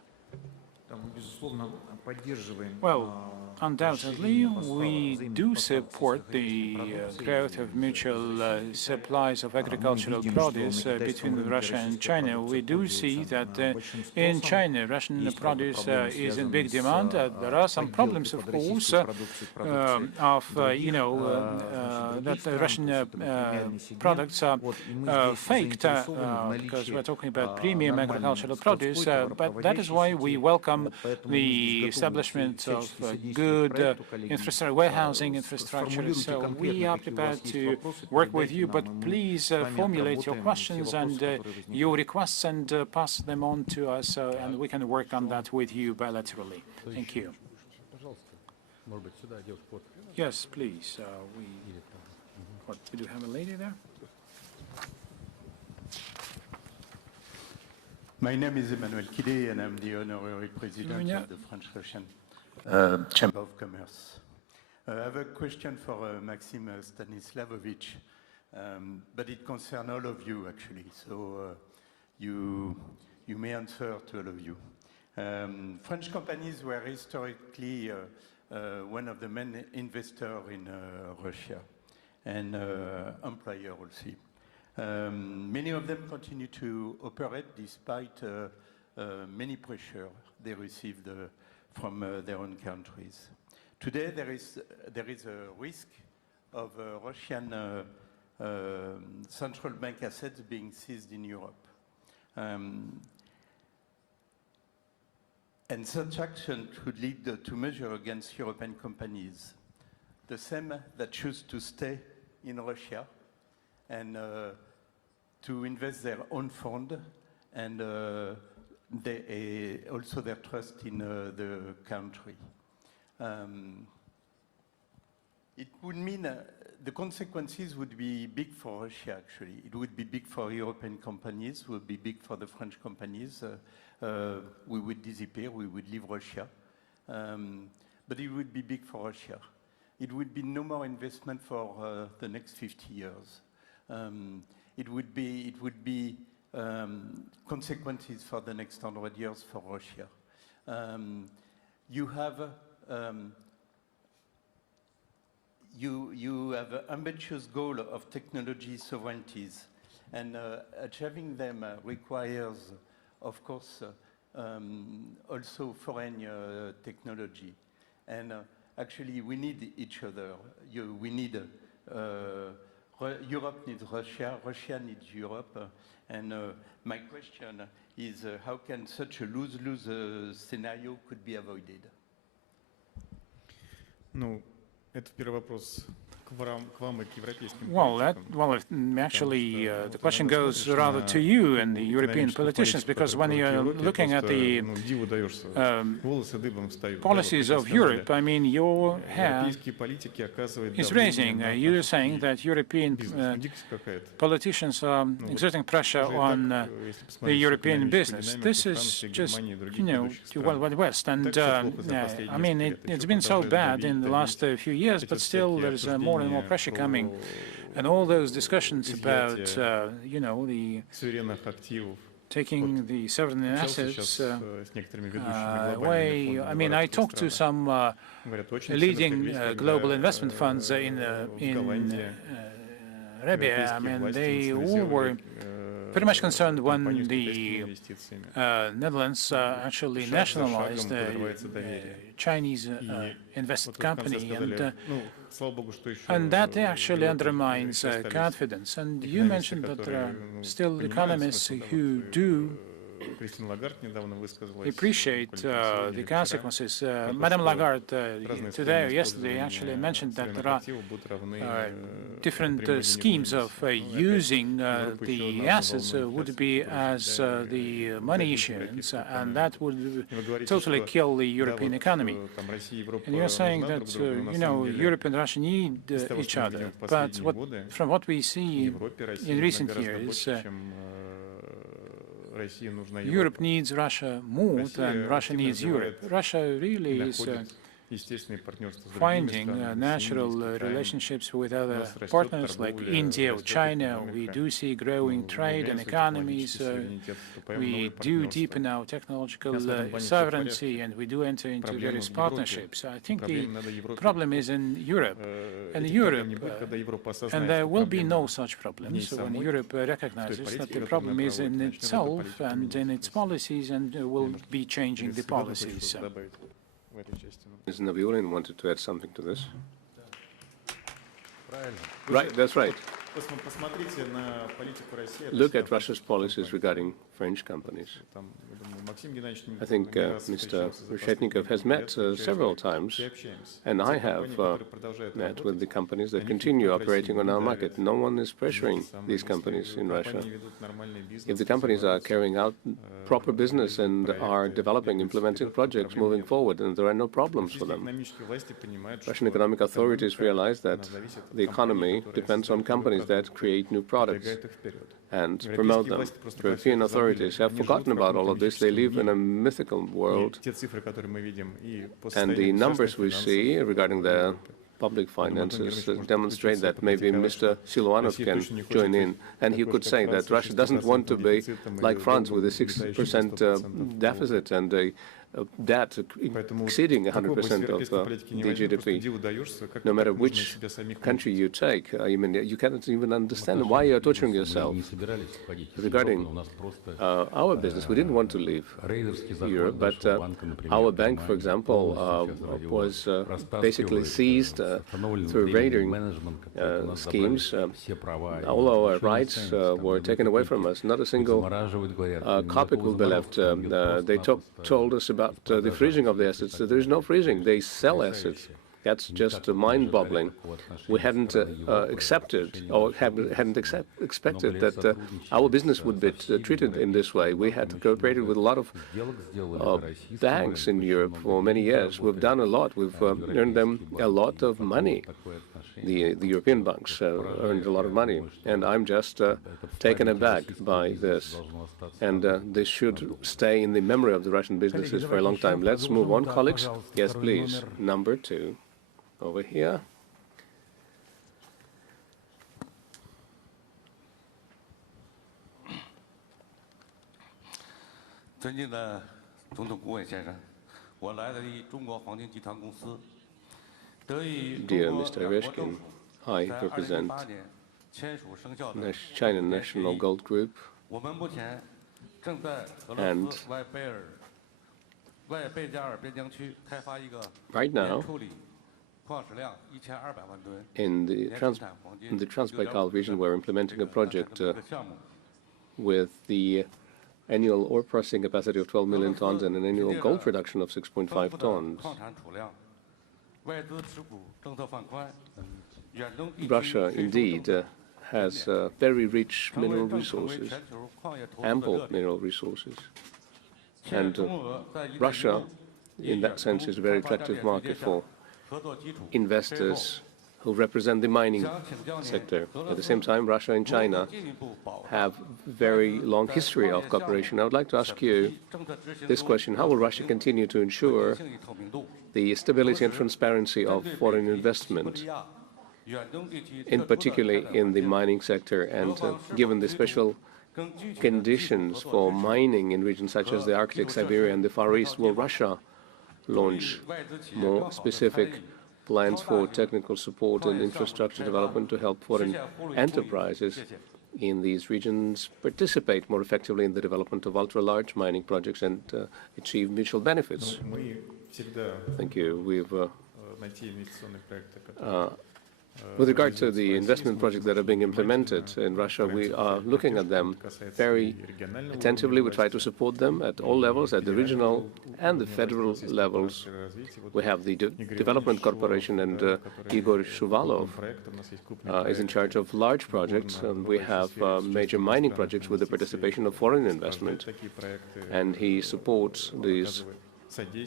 Well, undoubtedly, we do support the growth of mutual supplies of agricultural produce between Russia and China. We do see that in China, Russian produce is in big demand. There are some problems, of course, that the Russian products are faked, because we're talking about premium agricultural produce. But that is why we welcome the establishment of good infrastructure, warehousing infrastructure. So we are prepared to work with you, but please formulate your questions and your requests and pass them on to us, and we can work on that with you bilaterally. Thank you. Yes, please. We do have a lady there? My name is Emmanuel Kide, and I'm the honorary president of the French-Russian Chamber of Commerce. I have a question for Maxim Stanislavovich, but it concerns all of you, actually, so you may answer to all of you. French companies were historically one of the main investors in Russia, and employer also. Many of them continue to operate despite many pressure they received from their own countries. Today, there is a risk of Russian central bank assets being seized in Europe. And such action could lead to measures against European companies, the same that choose to stay in Russia and to invest their own fund and also their trust in the country. It would mean the consequences would be big for Russia, actually. It would be big for European companies, it would be big for the French companies. We would disappear, we would leave Russia. But it would be big for Russia. It would be no more investment for the next 50 years. It would be consequences for the next 100 years for Russia. You have an ambitious goal of technology sovereignties, and achieving them requires, of course, also foreign technology. And actually, we need each other. We need Europe needs Russia, Russia needs Europe, and my question is how can such a lose-lose scenario could be avoided? Ну, это первый вопрос Actually, the question goes rather to you and the European politicians, because when you're looking at the policies of Europe, I mean, your hair is raising. You're saying that European politicians are exerting pressure on the European business. This is just, the Wild West. And I mean, it's been so bad in the last few years, but still there's more and more pressure coming. And all those discussions about, the taking the sovereign assets away. I mean, I talked to some leading global investment funds in Arabia. I mean, they all were pretty much concerned when the Netherlands actually nationalized the Chinese invested company, and that actually undermines confidence. And you mentioned that there are still economists who do appreciate the consequences. Madame Lagarde today or yesterday actually mentioned that there are different schemes of using the assets would be as the money issuance, and that would totally kill the European economy. And you're saying that, Europe and Russia need each other, but from what we see in recent years, Europe needs Russia more than Russia needs Europe. Russia really is finding natural relationships with other partners like India or China. We do see growing trade and economies. We do deepen our technological sovereignty, and we do enter into various partnerships. I think the problem is in Europe. And there will be no such problems when Europe recognizes that the problem is in itself and in its policies, and will be changing the policies. Ms. Nabiullin wanted to add something to this. Right, that's right. Look at Russia's policies regarding French companies. I think Mr. Reshetnikov has met several times, and I have met with the companies that continue operating on our market. No one is pressuring these companies in Russia. If the companies are carrying out proper business and are developing, implementing projects moving forward, and there are no problems for them. Russian economic authorities realize that the economy depends on companies that create new products and promote them. European authorities have forgotten about all of this. They live in a mythical world, and the numbers we see regarding their public finances demonstrate that. Maybe Mr. Siluanov can join in, and he could say that Russia doesn't want to be like France with a 6% deficit and a debt exceeding 100% of the GDP. No matter which country you take, I mean, you cannot even understand why you're torturing yourself. Regarding our business, we didn't want to leave Europe, but our bank, for example, was basically seized through raiding schemes. All our rights were taken away from us. Not a single kopeck will be left. They told us about the freezing of the assets. There is no freezing. They sell assets. That's just mind-boggling. We hadn't accepted or hadn't expected that our business would be treated in this way. We had cooperated with a lot of banks in Europe for many years. We've done a lot. We've earned them a lot of money. The European banks earned a lot of money, and I'm just taken aback by this. And this should stay in the memory of the Russian businesses for a long time. Let's move on, colleagues. Yes, please. Number 2. Over here. Dear Mr. Oreshkin, I represent China National Gold Group, and right now, in the Transbaikal region, we're implementing a project with the annual ore processing capacity of 12 million tons and an annual gold production of 6.5 tons. Russia indeed has very rich mineral resources, ample mineral resources. And Russia, in that sense, is a very attractive market for investors who represent the mining sector. At the same time, Russia and China have very long history of cooperation. I would like to ask you this question: how will Russia continue to ensure the stability and transparency of foreign investment, in particularly in the mining sector, and given the special conditions for mining in regions such as the Arctic, Siberia, and the Far East, will Russia launch more specific plans for technical support and infrastructure development to help foreign enterprises in these regions participate more effectively in the development of ultra-large mining projects and achieve mutual benefits? Thank you. We've with regard to the investment projects that are being implemented in Russia, we are looking at them very attentively. We try to support them at all levels, at the regional and the federal levels. We have the Development Corporation, and Igor Shuvalov is in charge of large projects. We have major mining projects with the participation of foreign investment, and he supports these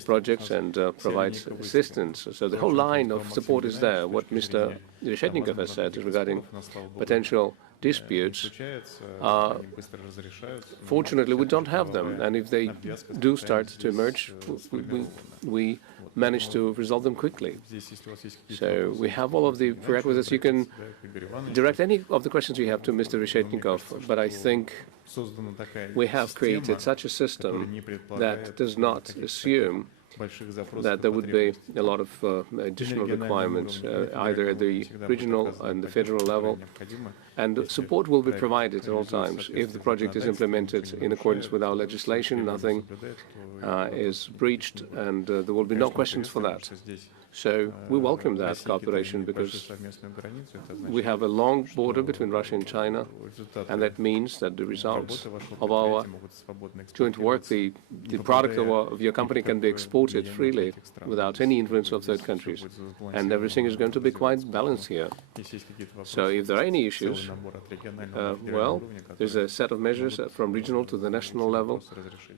projects and provides assistance. So the whole line of support is there. What Mr. Reshetnikov has said regarding potential disputes, fortunately, we don't have them. And if they do start to emerge, we manage to resolve them quickly. So we have all of the prerequisites. You can direct any of the questions you have to Mr. Reshetnikov, but I think we have created such a system that does not assume that there would be a lot of additional requirements, either at the regional and the federal level. And support will be provided at all times. If the project is implemented in accordance with our legislation, nothing is breached, and there will be no questions for that. So we welcome that cooperation because we have a long border between Russia and China, and that means that the results of our joint work, the product of your company, can be exported freely without any influence of third countries. And everything is going to be quite balanced here. So if there are any issues, well, there's a set of measures from regional to the national level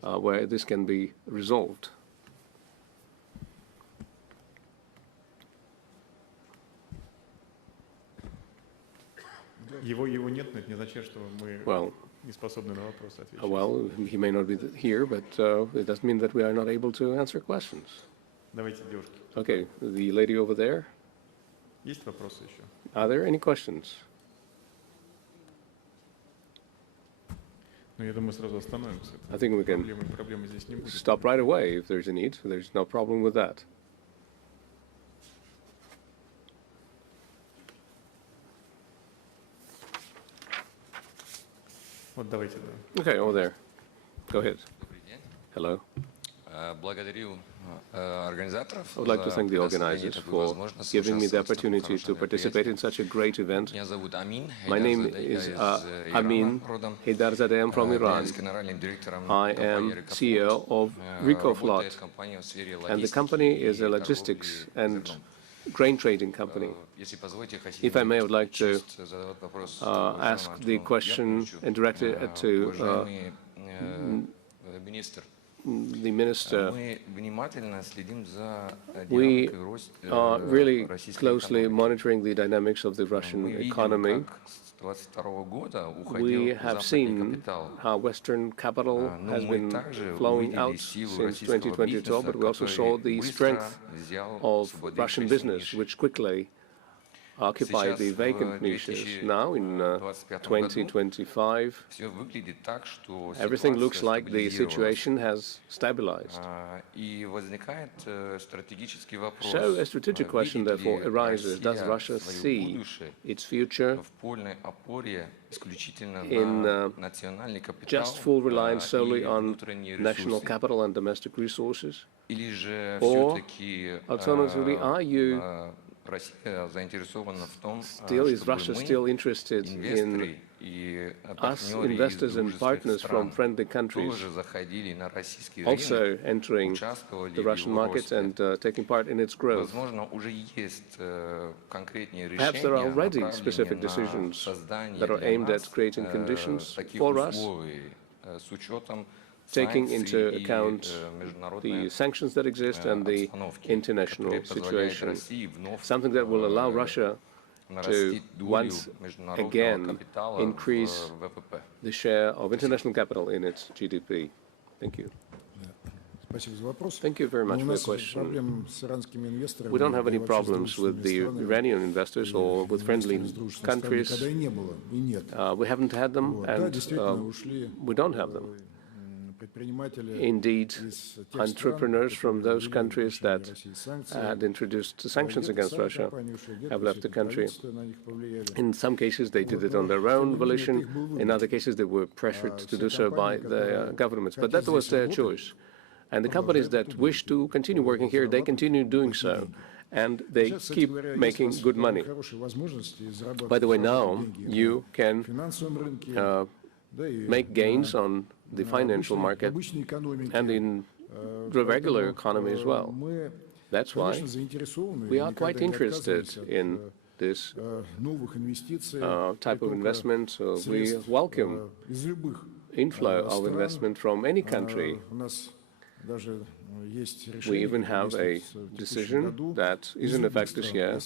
where this can be resolved. Well, he may not be here, but it doesn't mean that we are not able to answer questions. Okay, the lady over there. Are there any questions? I think we can stop right away if there's a need. There's no problem with that. Okay, over there. Go ahead. Hello. I would like to thank the organizers for giving me the opportunity to participate in such a great event. My name is Amin Heidarzadeh. I'm from Iran. I am CEO of Ricoflot, and the company is a logistics and grain trading company. If I may, I would like to ask the question and direct it to the minister. We are really closely monitoring the dynamics of the Russian economy. We have seen how Western capital has been flowing out since 2022, but we also saw the strength of Russian business, which quickly occupied the vacant niches. Now, in 2025, everything looks like the situation has stabilized. So a strategic question, therefore, arises: does Russia see its future in just full reliance solely on national capital and domestic resources? Or, alternatively, is Russia still interested in us investors and partners from friendly countries also entering the Russian market and taking part in its growth. Perhaps there are already specific decisions that are aimed at creating conditions for us, taking into account the sanctions that exist and the international situation, something that will allow Russia to once again increase the share of international capital in its GDP. Thank you. Thank you very much for your question. We don't have any problems with the Iranian investors or with friendly countries. We haven't had them, and we don't have them. Indeed, entrepreneurs from those countries that had introduced sanctions against Russia have left the country. In some cases, they did it on their own volition. In other cases, they were pressured to do so by their governments. But that was their choice. And the companies that wish to continue working here, they continue doing so. And they keep making good money. By the way, now you can make gains on the financial market and in the regular economy as well. That's why we are quite interested in this type of investment. We welcome inflow of investment from any country. We even have a decision that is in effect this year.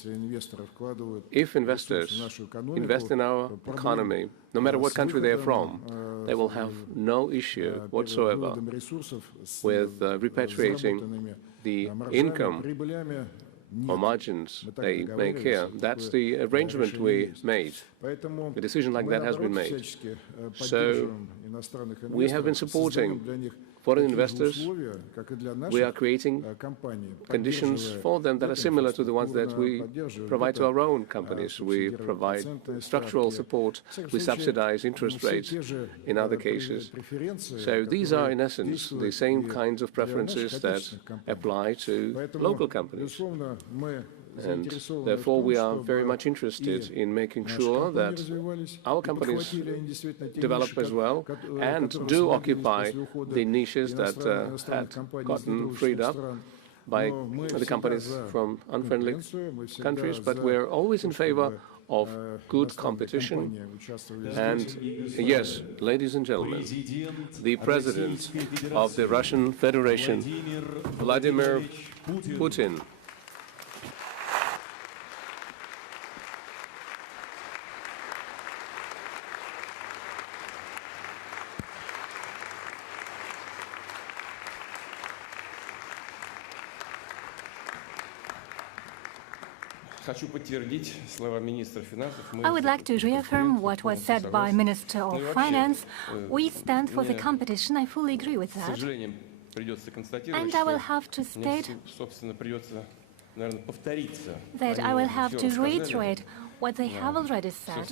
If investors invest in our economy, no matter what country they are from, they will have no issue whatsoever with repatriating the income or margins they make here. That's the arrangement we made. A decision like that has been made. So we have been supporting foreign investors. We are creating conditions for them that are similar to the ones that we provide to our own companies. We provide structural support. We subsidize interest rates in other cases. So these are, in essence, the same kinds of preferences that apply to local companies. And therefore, we are very much interested in making sure that our companies develop as well and do occupy the niches that had gotten freed up by the companies from unfriendly countries. But we're always in favor of good competition. And yes, ladies and gentlemen, the President of the Russian Federation, Vladimir Putin. I would like to reaffirm what was said by Minister of Finance. We stand for the competition. I fully agree with that. And I will have to state that I will have to reiterate what they have already said.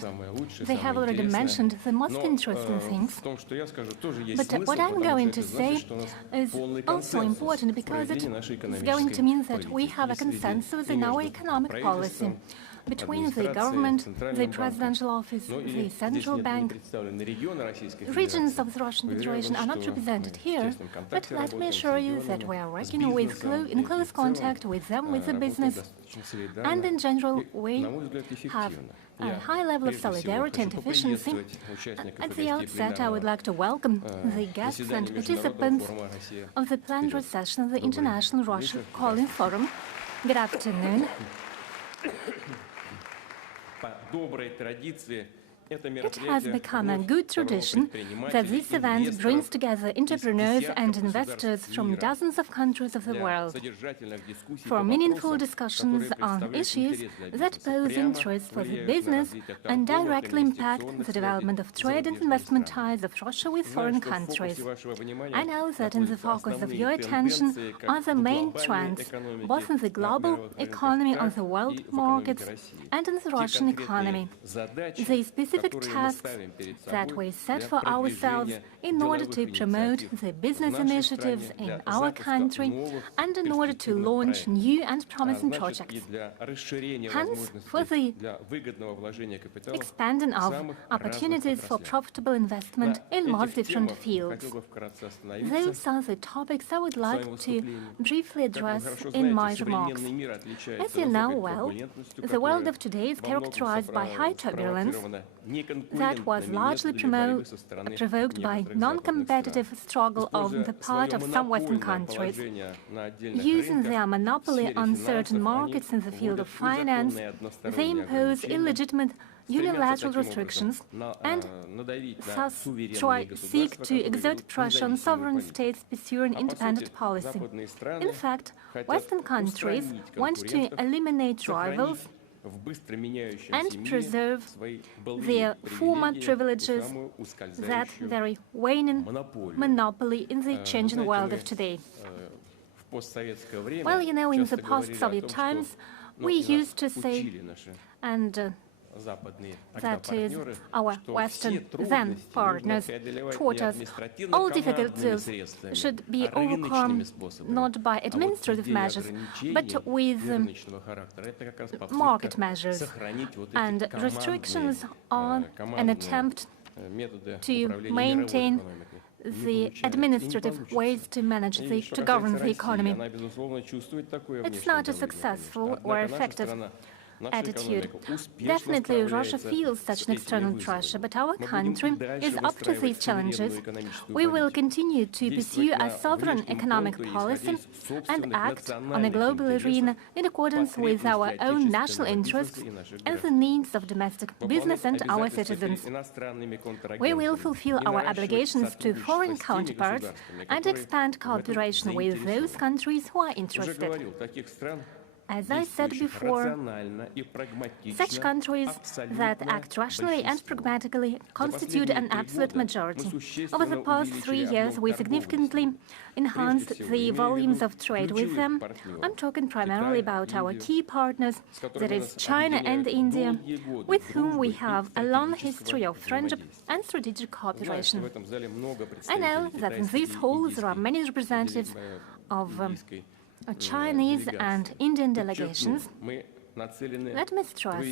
They have already mentioned the most interesting things. But what I'm going to say is also important because it is going to mean that we have a consensus in our economic policy between the government, the presidential office, the central bank. Regions of the Russian Federation are not represented here, but let me assure you that we are working in close contact with them, with the business, and in general we have a high level of solidarity and efficiency. At the outset, I would like to welcome the guests and participants of the plenary session of the International Russia Calling Forum. Good afternoon. It has become a good tradition that this event brings together entrepreneurs and investors from dozens of countries of the world for meaningful discussions on issues that pose interest for the business and directly impact the development of trade and investment ties of Russia with foreign countries. I know that in the focus of your attention are the main trends, both in the global economy, on the world markets, and in the Russian economy. The specific specific tasks that we set for ourselves in order to promote the business initiatives in our country and in order to launch new and promising projects. Hence, for the expanding of opportunities for profitable investment in most different fields. Those are the topics I would like to briefly address in my remarks. As you know well, the world of today is characterized by high turbulence that was largely provoked by non-competitive struggle on the part of some Western countries. Using their monopoly on certain markets in the field of finance, they impose illegitimate unilateral restrictions and thus seek to exert pressure on sovereign states pursuing independent policy. In fact, Western countries want to eliminate rivals and preserve their former privileges, that very waning monopoly in the changing world of today. Well, you know, in the post-Soviet times, we used to say, and that is, our Western then partners taught us all difficulties should be overcome not by administrative measures, but with market measures. And restrictions are an attempt to maintain the administrative ways to govern the economy. It's not a successful or effective attitude. Definitely, Russia feels such an external pressure, but our country is up to these challenges. We will continue to pursue a sovereign economic policy and act on a global arena in accordance with our own national interests and the needs of domestic business and our citizens. We will fulfill our obligations to foreign counterparts and expand cooperation with those countries who are interested. As I said before, such countries that act rationally and pragmatically constitute an absolute majority. Over the past 3 years, we significantly enhanced the volumes of trade with them. I'm talking primarily about our key partners, that is China and India, with whom we have a long history of friendship and strategic cooperation. I know that in this hall there are many representatives of Chinese and Indian delegations. Let me stress,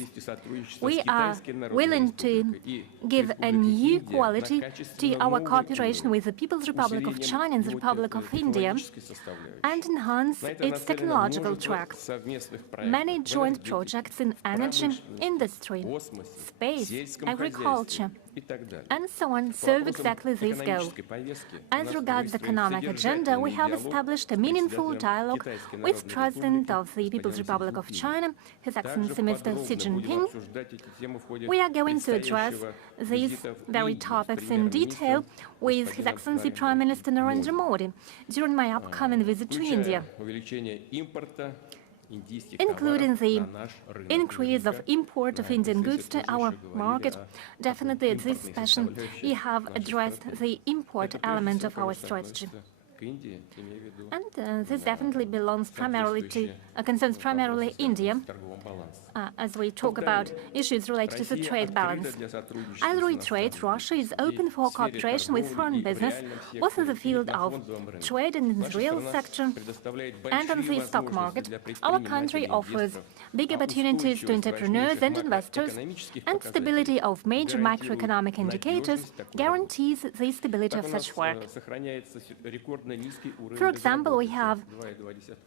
we are willing to give a new quality to our cooperation with the People's Republic of China and the Republic of India and enhance its technological track. Many joint projects in energy, industry, space, agriculture, and so on serve exactly this goal. As regards the economic agenda, we have established a meaningful dialogue with President of the People's Republic of China, His Excellency Mr. Xi Jinping. We are going to address these very topics in detail with His Excellency Prime Minister Narendra Modi during my upcoming visit to India, including the increase of import of Indian goods to our market. Definitely at this session, we have addressed the import element of our strategy. And this definitely concerns primarily India, as we talk about issues related to the trade balance. I'll reiterate, Russia is open for cooperation with foreign business, both in the field of trade and in the real sector and on the stock market. Our country offers big opportunities to entrepreneurs and investors, and stability of major macroeconomic indicators guarantees the stability of such work. For example, we have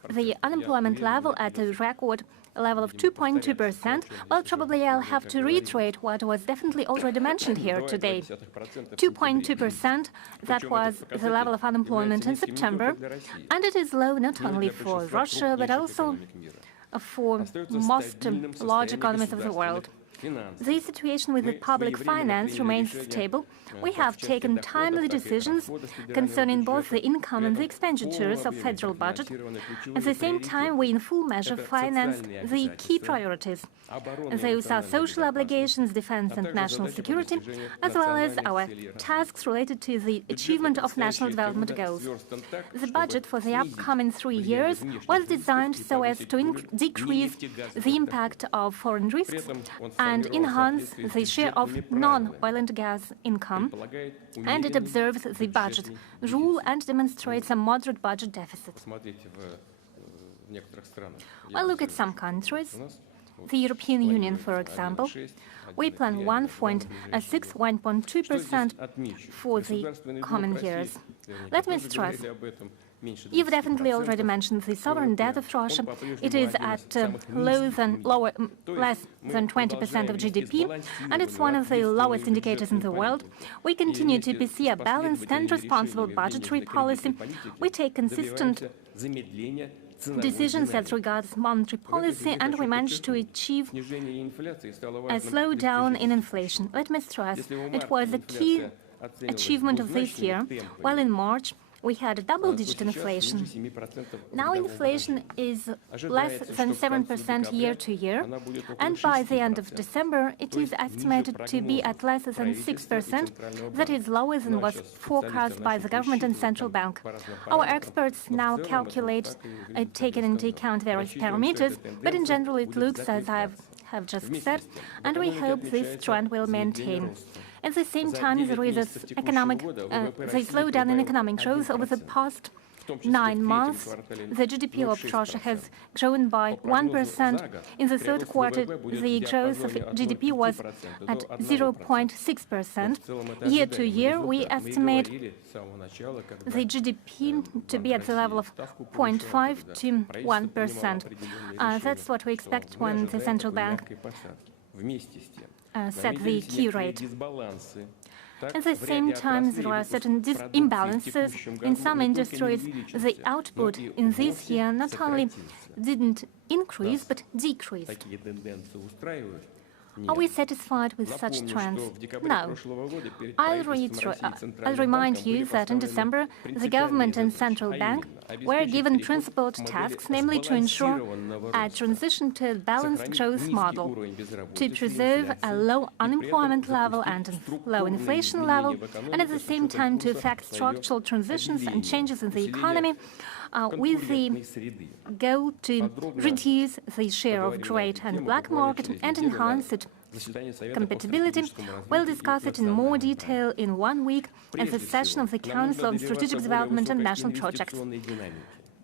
the unemployment level at a record level of 2.2%. Well, probably I'll have to reiterate what was definitely already mentioned here today. 2.2%, that was the level of unemployment in September, and it is low not only for Russia, but also for most large economies of the world. The situation with the public finance remains stable. We have taken timely decisions concerning both the income and the expenditures of federal budget. At the same time, we in full measure financed the key priorities. Those are social obligations, defense and national security, as well as our tasks related to the achievement of national development goals. The budget for the upcoming 3 years was designed so as to decrease the impact of foreign risks and enhance the share of non-oil and gas income, and it observes the budget rule and demonstrates a moderate budget deficit. Well, look at some countries. The European Union, for example, we plan 1.2% for the coming years. Let me stress, you've definitely already mentioned the sovereign debt of Russia. It is at less than 20% of GDP, and it's one of the lowest indicators in the world. We continue to pursue a balanced and responsible budgetary policy. We take consistent decisions as regards monetary policy, and we managed to achieve a slowdown in inflation. Let me stress, it was a key achievement of this year, while in March we had a double-digit inflation. Now inflation is less than 7% year-to-year, and by the end of December it is estimated to be at less than 6%. That is lower than was forecast by the government and central bank. Our experts now calculate, taking into account various parameters, but in general it looks as I have just said, and we hope this trend will maintain. At the same time, there is a slowdown in economic growth over the past 9 months. The GDP of Russia has grown by 1%. In the third quarter, the growth of GDP was at 0.6%. Year to year, we estimate the GDP to be at the level of 0.5 to 1%. That's what we expect when the central bank set the key rate. At the same time, there are certain imbalances. In some industries, the output in this year not only didn't increase, but decreased. Are we satisfied with such trends? No. I'll remind you that in December, the government and central bank were given principled tasks, namely to ensure a transition to a balanced growth model, to preserve a low unemployment level and a low inflation level, and at the same time to effect structural transitions and changes in the economy, with the goal to reduce the share of grey and black market and enhance its compatibility. We'll discuss it in more detail in 1 week at the session of the Council on Strategic Development and National Projects.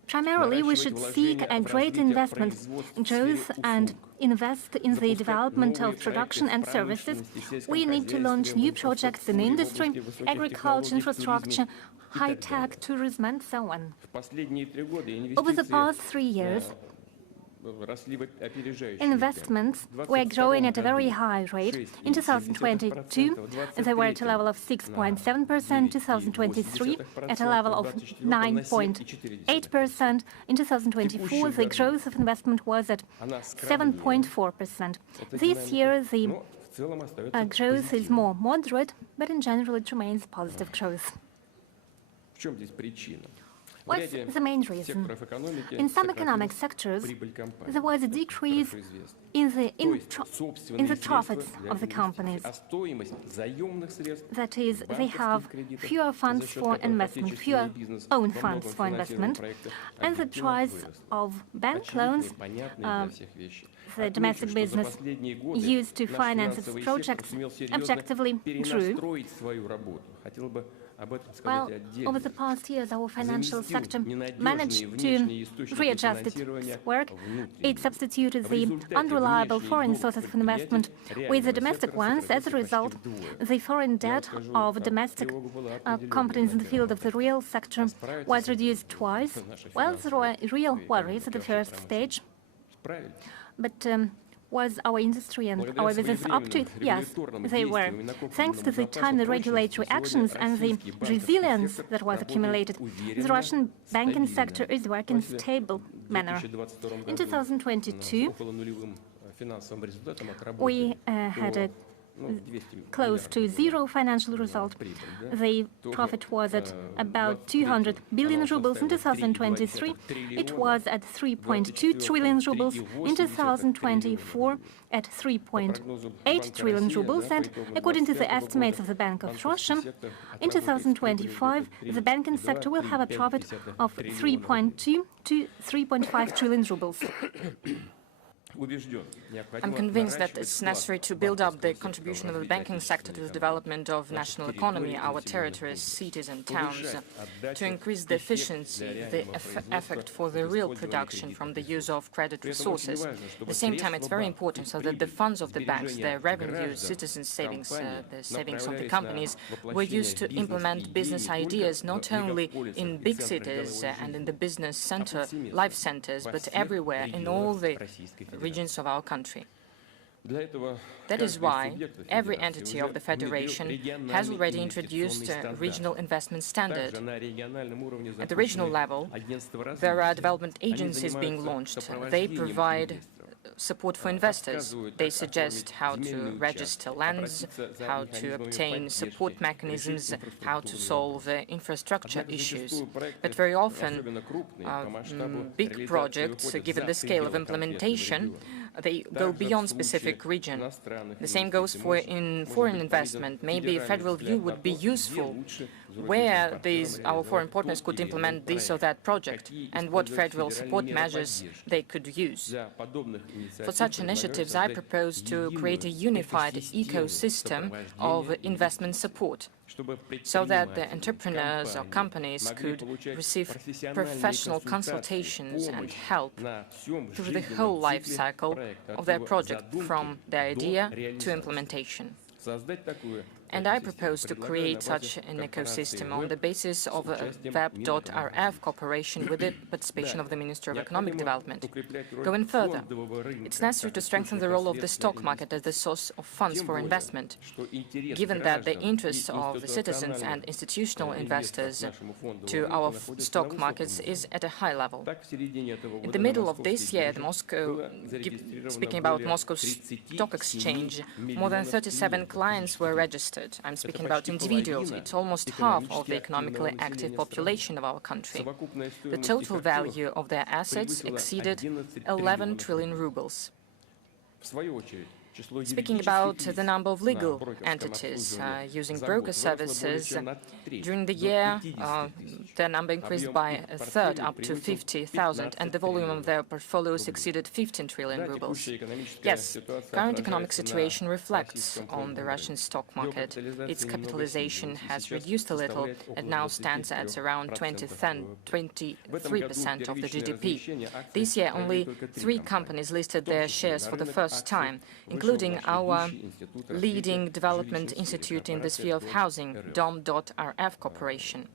Primarily, we should seek a great investment growth and invest in the development of production and services. We need to launch new projects in industry, agriculture, infrastructure, high-tech, tourism, and so on. Over the past 3 years, investments were growing at a very high rate. In 2022, they were at a level of 6.7%, 2023 at a level of 9.8%. In 2024, the growth of investment was at 7.4%. This year, the growth is more moderate, but in general, it remains positive growth. What's the main reason? In some economic sectors, there was a decrease in the profits of the companies. That is, they have fewer funds for investment, fewer own funds for investment, and the price of bank loans, the domestic business used to finance its projects, objectively grew. Well, over the past years, our financial sector managed to readjust its work. It substituted the unreliable foreign sources of investment with the domestic ones. As a result, the foreign debt of domestic companies in the field of the real sector was reduced twice. Well, there were real worries at the first stage, but was our industry and our business up to it? Yes, they were. Thanks to the timely regulatory actions and the resilience that was accumulated, the Russian banking sector is working in a stable manner. In 2022, we had a close to zero financial result. The profit was at about 200 billion rubles. In 2023, it was at 3.2 trillion rubles. In 2024, at 3.8 trillion rubles. And according to the estimates of the Bank of Russia, in 2025, the banking sector will have a profit of 3.2 to 3.5 trillion rubles. I'm convinced that it's necessary to build up the contribution of the banking sector to the development of national economy, our territories, cities and towns, to increase the efficiency, the effect for the real production from the use of credit resources. At the same time, it's very important so that the funds of the banks, their revenues, citizens' savings, the savings of the companies, were used to implement business ideas not only in big cities and in the business center, life centers, but everywhere in all the regions of our country. That is why every entity of the Federation has already introduced a regional investment standard. At the regional level, there are development agencies being launched. They provide support for investors. They suggest how to register lands, how to obtain support mechanisms, how to solve infrastructure issues. But very often, big projects, given the scale of implementation, they go beyond specific region. The same goes for foreign investment. Maybe a federal view would be useful where our foreign partners could implement this or that project and what federal support measures they could use. For such initiatives, I propose to create a unified ecosystem of investment support, so that the entrepreneurs or companies could receive professional consultations and help through the whole life cycle of their project, from the idea to implementation. And I propose to create such an ecosystem on the basis of a web.rf cooperation with the participation of the Ministry of Economic Development. Going further, it's necessary to strengthen the role of the stock market as the source of funds for investment, given that the interests of the citizens and institutional investors to our stock markets is at a high level. In the middle of this year, speaking about Moscow's stock exchange, more than 37 clients were registered. I'm speaking about individuals. It's almost half of the economically active population of our country. The total value of their assets exceeded 11 trillion rubles. Speaking about the number of legal entities using broker services, during the year, their number increased by a third, up to 50,000, and the volume of their portfolios exceeded 15 trillion rubles. Yes, current economic situation reflects on the Russian stock market. Its capitalization has reduced a little and now stands at around 23% of the GDP. This year, only 3 companies listed their shares for the first time, including our leading development institute in the sphere of housing, Dom.rf Corporation.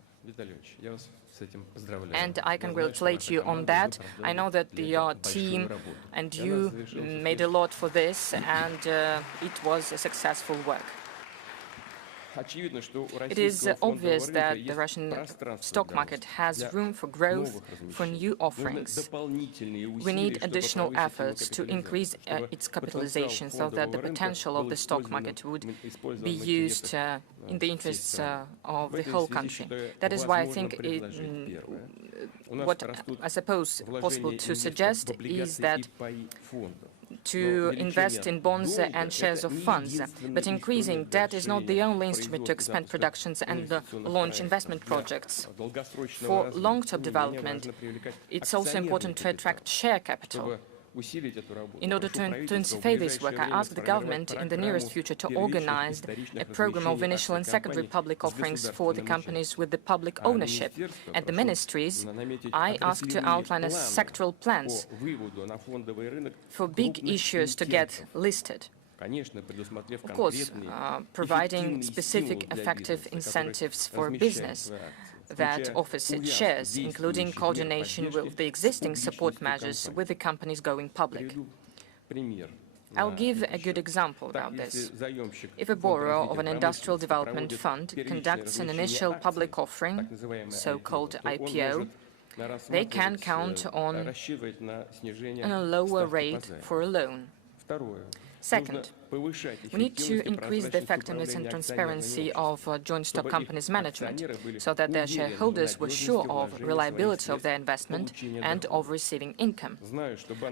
And I congratulate you on that. I know that your team and you made a lot for this, and it was a successful work. It is obvious that the Russian stock market has room for growth, for new offerings. We need additional efforts to increase its capitalization so that the potential of the stock market would be used in the interests of the whole country. That is why I think what I suppose possible to suggest is that to invest in bonds and shares of funds. But increasing debt is not the only instrument to expand productions and launch investment projects. For long-term development, it's also important to attract share capital. In order to intensify this work, I ask the government in the nearest future to organize a program of initial and secondary public offerings for the companies with the public ownership. At the ministries, I ask to outline sectoral plans for big issues to get listed. Of course, providing specific effective incentives for business that offers its shares, including coordination with the existing support measures with the companies going public. I'll give a good example about this. If a borrower of an industrial development fund conducts an initial public offering, so-called IPO, they can count on a lower rate for a loan. Second, we need to increase the effectiveness and transparency of joint stock companies' management so that their shareholders were sure of reliability of their investment and of receiving income.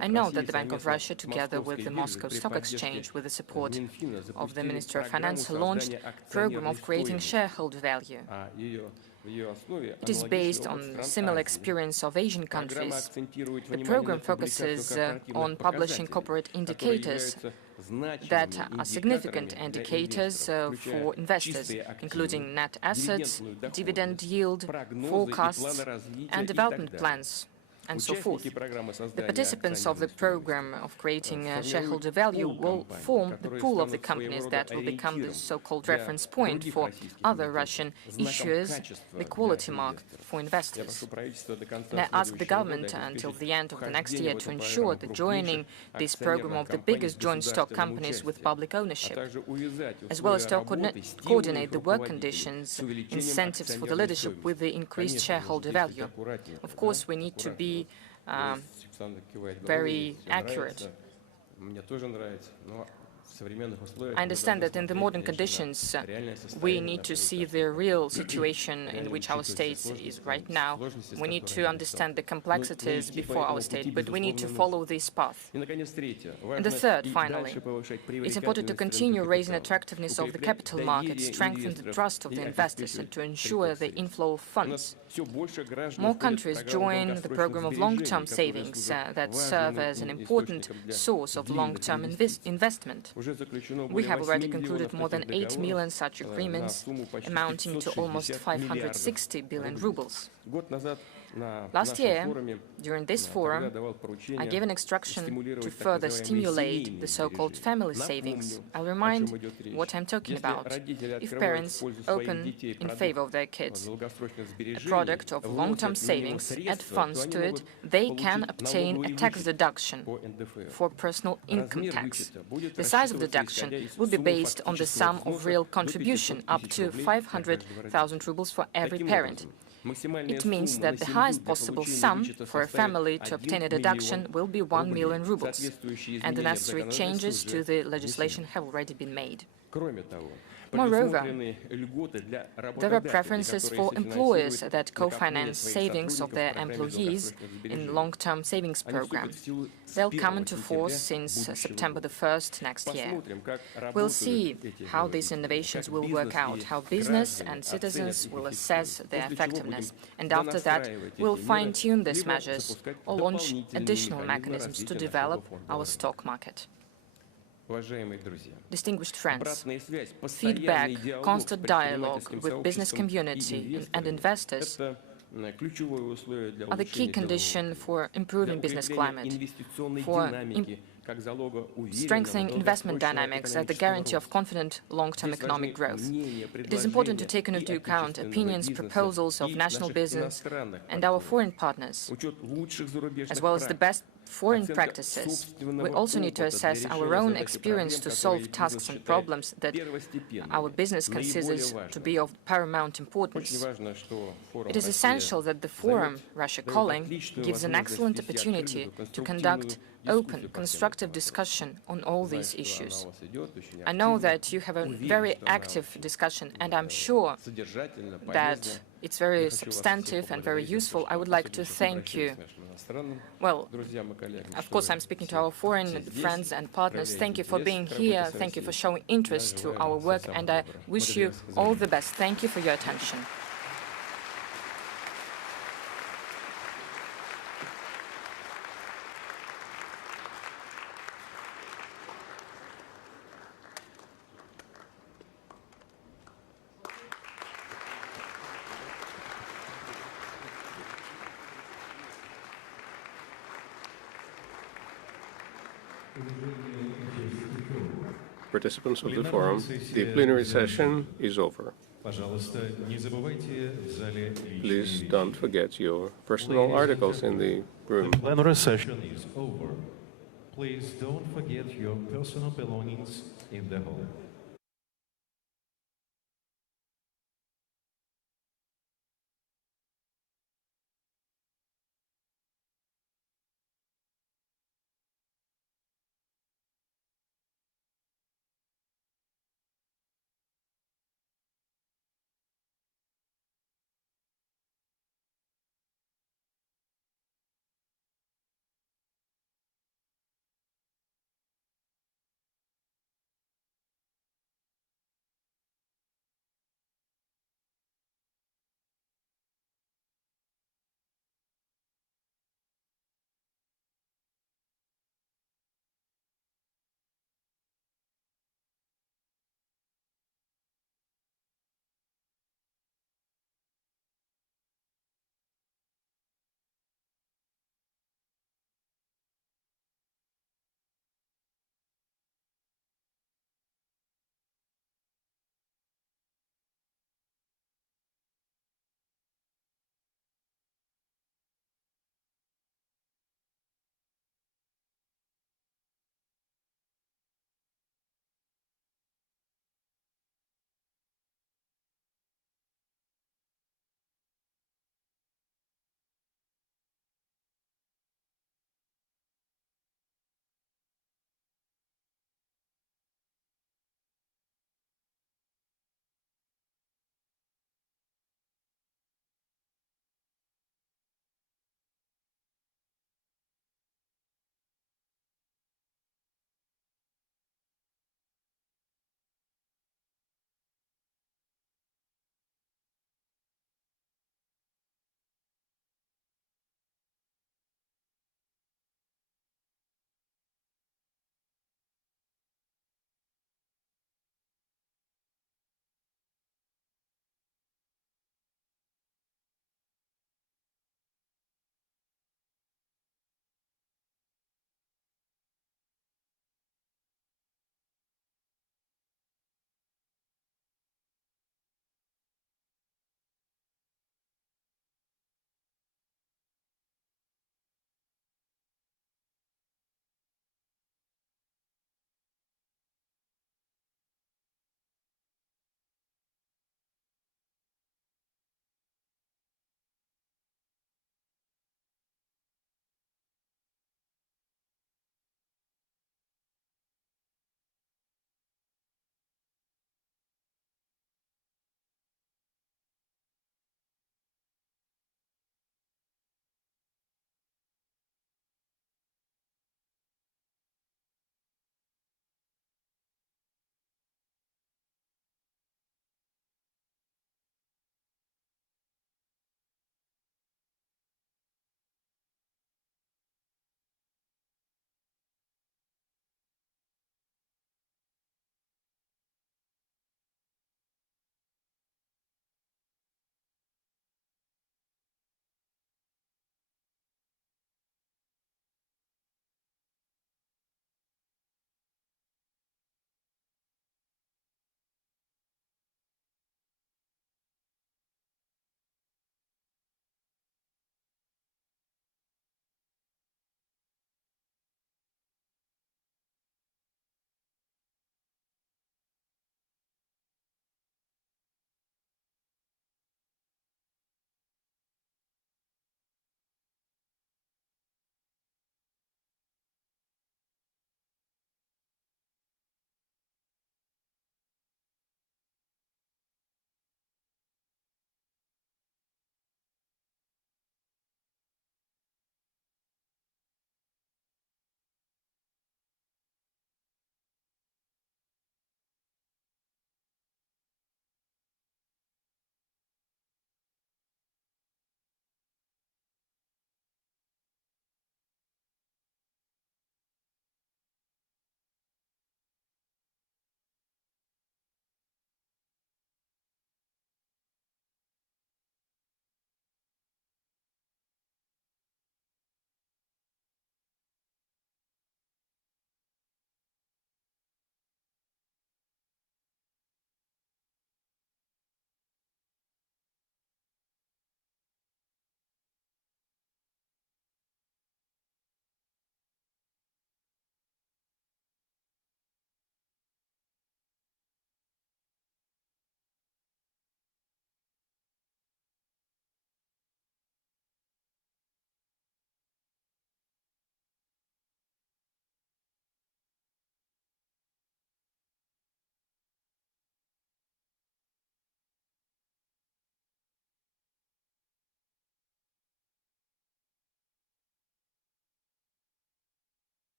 I know that the Bank of Russia, together with the Moscow Stock Exchange, with the support of the Ministry of Finance, launched a program of creating shareholder value. It is based on similar experience of Asian countries. The program focuses on publishing corporate indicators that are significant indicators for investors, including net assets, dividend yield, forecasts, and development plans, and so forth. The participants of the program of creating shareholder value will form the pool of the companies that will become the so-called reference point for other Russian issuers, the quality mark for investors. And I ask the government until the end of the next year to ensure the joining this program of the biggest joint stock companies with public ownership, as well as to coordinate the work conditions, incentives for the leadership with the increased shareholder value. Of course, we need to be very accurate. I understand that in the modern conditions, we need to see the real situation in which our state is right now. We need to understand the complexities before our state, but we need to follow this path. And the third, finally, it's important to continue raising attractiveness of the capital market, strengthen the trust of the investors, and to ensure the inflow of funds. More countries join the program of long-term savings that serve as an important source of long-term investment. We have already concluded more than 8 million such agreements, amounting to almost 560 billion rubles. Last year, during this forum, I gave an instruction to further stimulate the so-called family savings. I'll remind what I'm talking about. If parents open in favor of their kids a product of long-term savings, add funds to it, they can obtain a tax deduction for personal income tax. The size of the deduction will be based on the sum of real contribution, up to 500,000 rubles for every parent. It means that the highest possible sum for a family to obtain a deduction will be 1 million rubles, and the necessary changes to the legislation have already been made. Moreover, there are preferences for employers that co-finance savings of their employees in long-term savings program. They'll come into force since September the 1st next year. We'll see how these innovations will work out, how business and citizens will assess their effectiveness. And after that, we'll fine-tune these measures or launch additional mechanisms to develop our stock market. Distinguished friends, feedback, constant dialogue with business community and investors are the key condition for improving business climate, for strengthening investment dynamics as the guarantee of confident long-term economic growth. It is important to take into account opinions, proposals of national business and our foreign partners, as well as the best foreign practices. We also need to assess our own experience to solve tasks and problems that our business considers to be of paramount importance. It is essential that the forum, Russia Calling, gives an excellent opportunity to conduct open, constructive discussion on all these issues. I know that you have a very active discussion, and I'm sure that it's very substantive and very useful. I would like to thank you. Well, of course, I'm speaking to our foreign friends and partners. Thank you for being here. Thank you for showing interest to our work, and I wish you all the best. Thank you for your attention. Participants of the forum, the plenary session is over. Please don't forget your personal articles in the room. The plenary session is over. Please don't forget your personal belongings in the hall.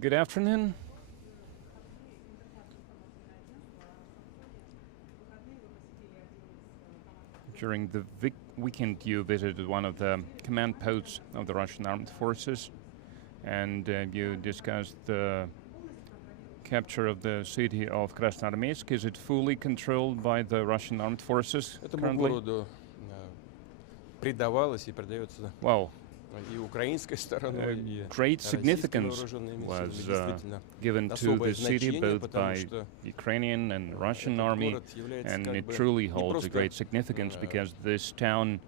Good afternoon. During the weekend, you visited one of the command posts of the Russian armed forces, and you discussed the capture of the city of Krasnoarmeysk. Is it fully controlled by the Russian armed forces currently? Well, great significance was given to the city both by Ukrainian and Russian army, and it truly holds a great significance because this town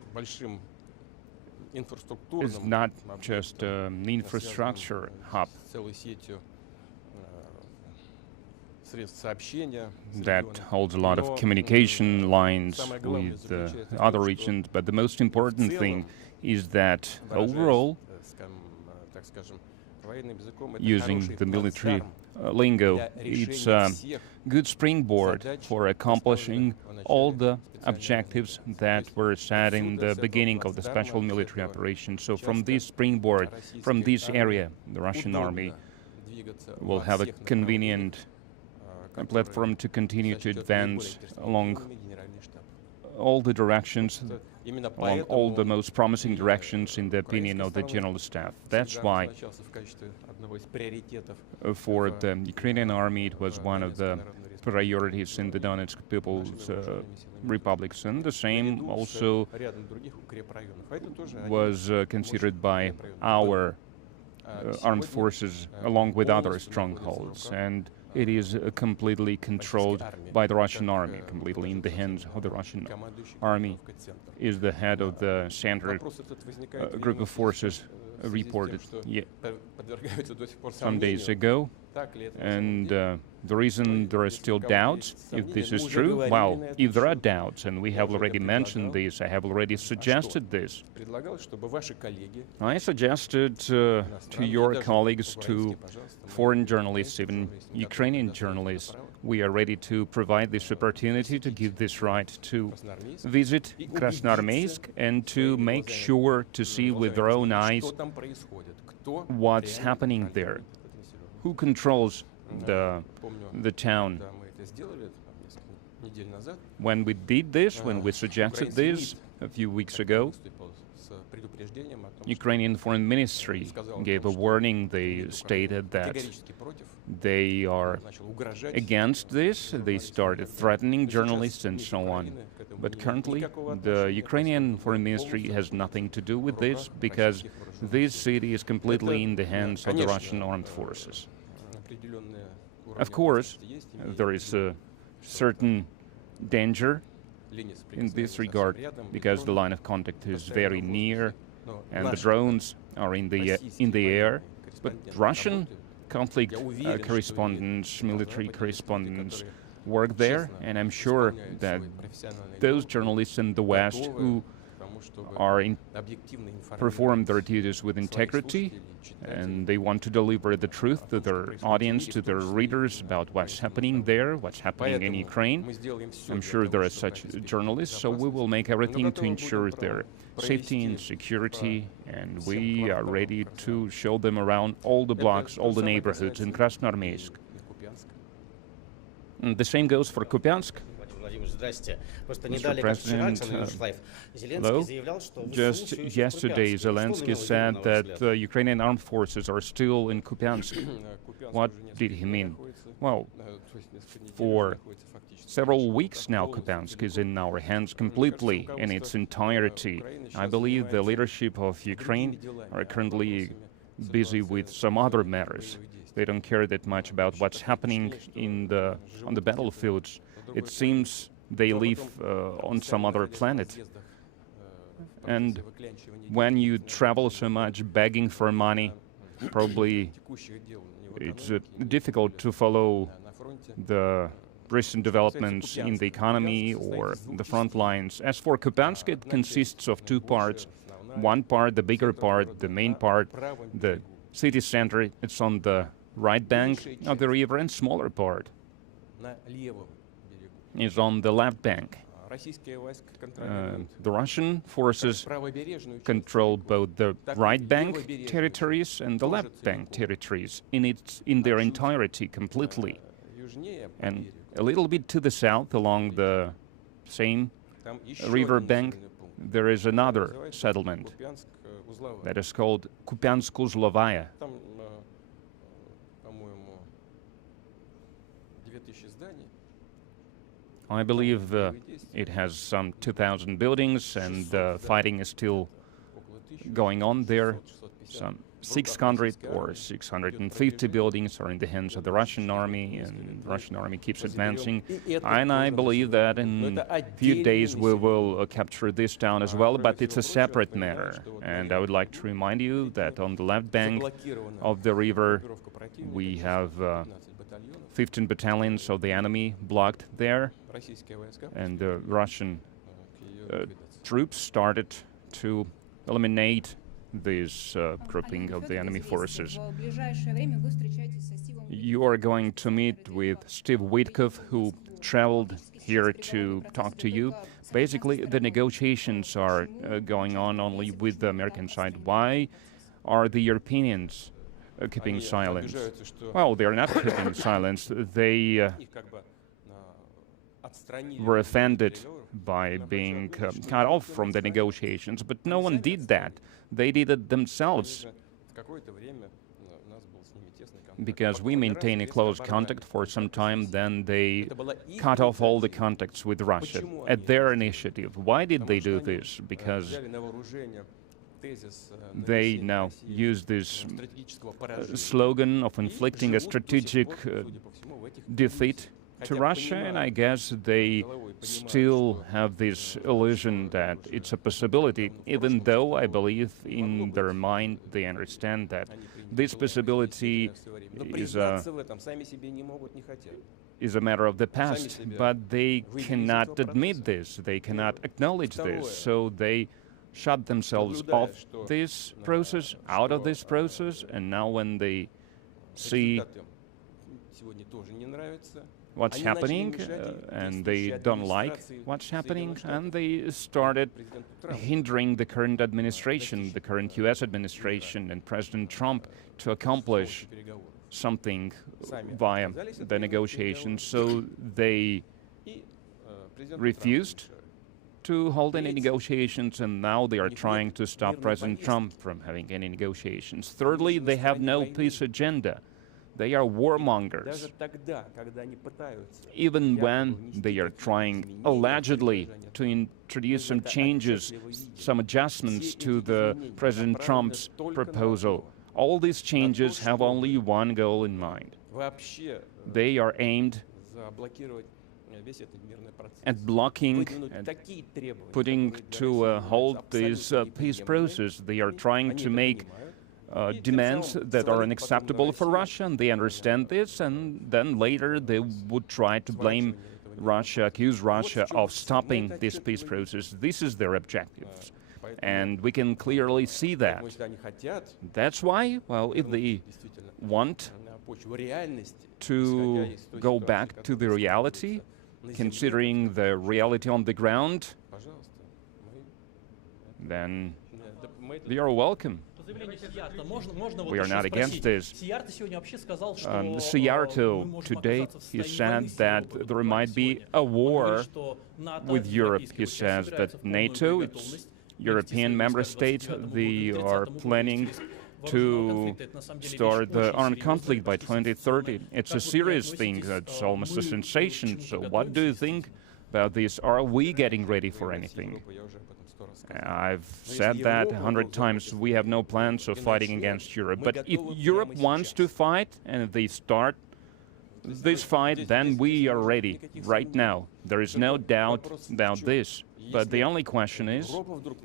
is not just an infrastructure hub that holds a lot of communication lines with other regions, but the most important thing is that overall, using the military lingo, it's a good springboard for accomplishing all the objectives that were set in the beginning of the special military operation. So from this springboard, from this area, the Russian army will have a convenient platform to continue to advance along all the directions, along all the most promising directions in the opinion of the General Staff. That's why for the Ukrainian army it was one of the priorities in the Donetsk People's Republics, and the same also was considered by our armed forces along with other strongholds, and it is completely controlled by the Russian army, completely in the hands of the Russian army. Is the head of the center group of forces reported some days ago, and the reason there are still doubts, if this is true, well, if there are doubts, and we have already mentioned this, I have already suggested this. I suggested to your colleagues, to foreign journalists, even Ukrainian journalists, we are ready to provide this opportunity, to give this right to visit Krasnoarmeysk and to make sure to see with their own eyes what's happening there. Who controls the town? When we did this, when we suggested this a few weeks ago, Ukrainian Foreign Ministry gave a warning. They stated that they are against this. They started threatening journalists and so on. But currently, the Ukrainian Foreign Ministry has nothing to do with this, because this city is completely in the hands of the Russian armed forces. Of course, there is a certain danger in this regard, because the line of contact is very near and the drones are in the air. But Russian conflict correspondents, military correspondents work there, and I'm sure that those journalists in the West who perform their duties with integrity, and they want to deliver the truth to their audience, to their readers, about what's happening there, what's happening in Ukraine. I'm sure there are such journalists, so we will make everything to ensure their safety and security, and we are ready to show them around all the blocks, all the neighborhoods in Krasnoarmeysk. And the same goes for Kupiansk. Mr. President, hello. Just yesterday, Zelensky said that Ukrainian armed forces are still in Kupiansk. What did he mean? Well, for several weeks now, Kupiansk is in our hands completely, in its entirety. I believe the leadership of Ukraine are currently busy with some other matters. They don't care that much about what's happening on the battlefields. It seems they live on some other planet. And when you travel so much begging for money, probably it's difficult to follow the recent developments in the economy or the front lines. As for Kupiansk, it consists of two parts. One part, the bigger part, the main part, the city center, it's on the right bank of the river, and smaller part is on the left bank. The Russian forces control both the right bank territories and the left bank territories in their entirety, completely. And a little bit to the south, along the same river bank, there is another settlement that is called Kupiansk-Uzlovaya. I believe it has some 2,000 buildings, and fighting is still going on there. Some 600 or 650 buildings are in the hands of the Russian army, and the Russian army keeps advancing. And I believe that in a few days we will capture this town as well, but it's a separate matter. And I would like to remind you that on the left bank of the river, we have 15 battalions of the enemy blocked there, and the Russian troops started to eliminate this grouping of the enemy forces. You are going to meet with Steve Witkoff, who traveled here to talk to you. Basically, the negotiations are going on only with the American side. Why are the Europeans keeping silence? Well, they are not keeping silence. They were offended by being cut off from the negotiations, but no one did that. They did it themselves, because we maintain a close contact for some time. Then they cut off all the contacts with Russia at their initiative. Why did they do this? Because they now use this slogan of inflicting a strategic defeat to Russia, and I guess they still have this illusion that it's a possibility, even though I believe in their mind they understand that this possibility is a matter of the past, but they cannot admit this, they cannot acknowledge this, so they shut themselves off this process, out of this process, and now when they see what's happening, and they don't like what's happening, and they started hindering the current administration, the current US administration and President Trump, to accomplish something via the negotiations. So they refused to hold any negotiations, and now they are trying to stop President Trump from having any negotiations. Thirdly, they have no peace agenda. They are warmongers. Even when they are trying, allegedly, to introduce some changes, some adjustments to the President Trump's proposal, all these changes have only one goal in mind. They are aimed at blocking and putting to a halt this peace process. They are trying to make demands that are unacceptable for Russia, and they understand this, and then later they would try to blame Russia, accuse Russia of stopping this peace process. This is their objectives, and we can clearly see that. That's why, well, if they want to go back to the reality, considering the reality on the ground, then they are welcome. We are not against this. Sierto today, he said that there might be a war with Europe. He says that NATO, its European member states, they are planning to start the armed conflict by 2030. It's a serious thing. It's almost a sensation. So what do you think about this? Are we getting ready for anything? I've said that 100 times. We have no plans of fighting against Europe. But if Europe wants to fight and they start this fight, then we are ready right now. There is no doubt about this. But the only question is,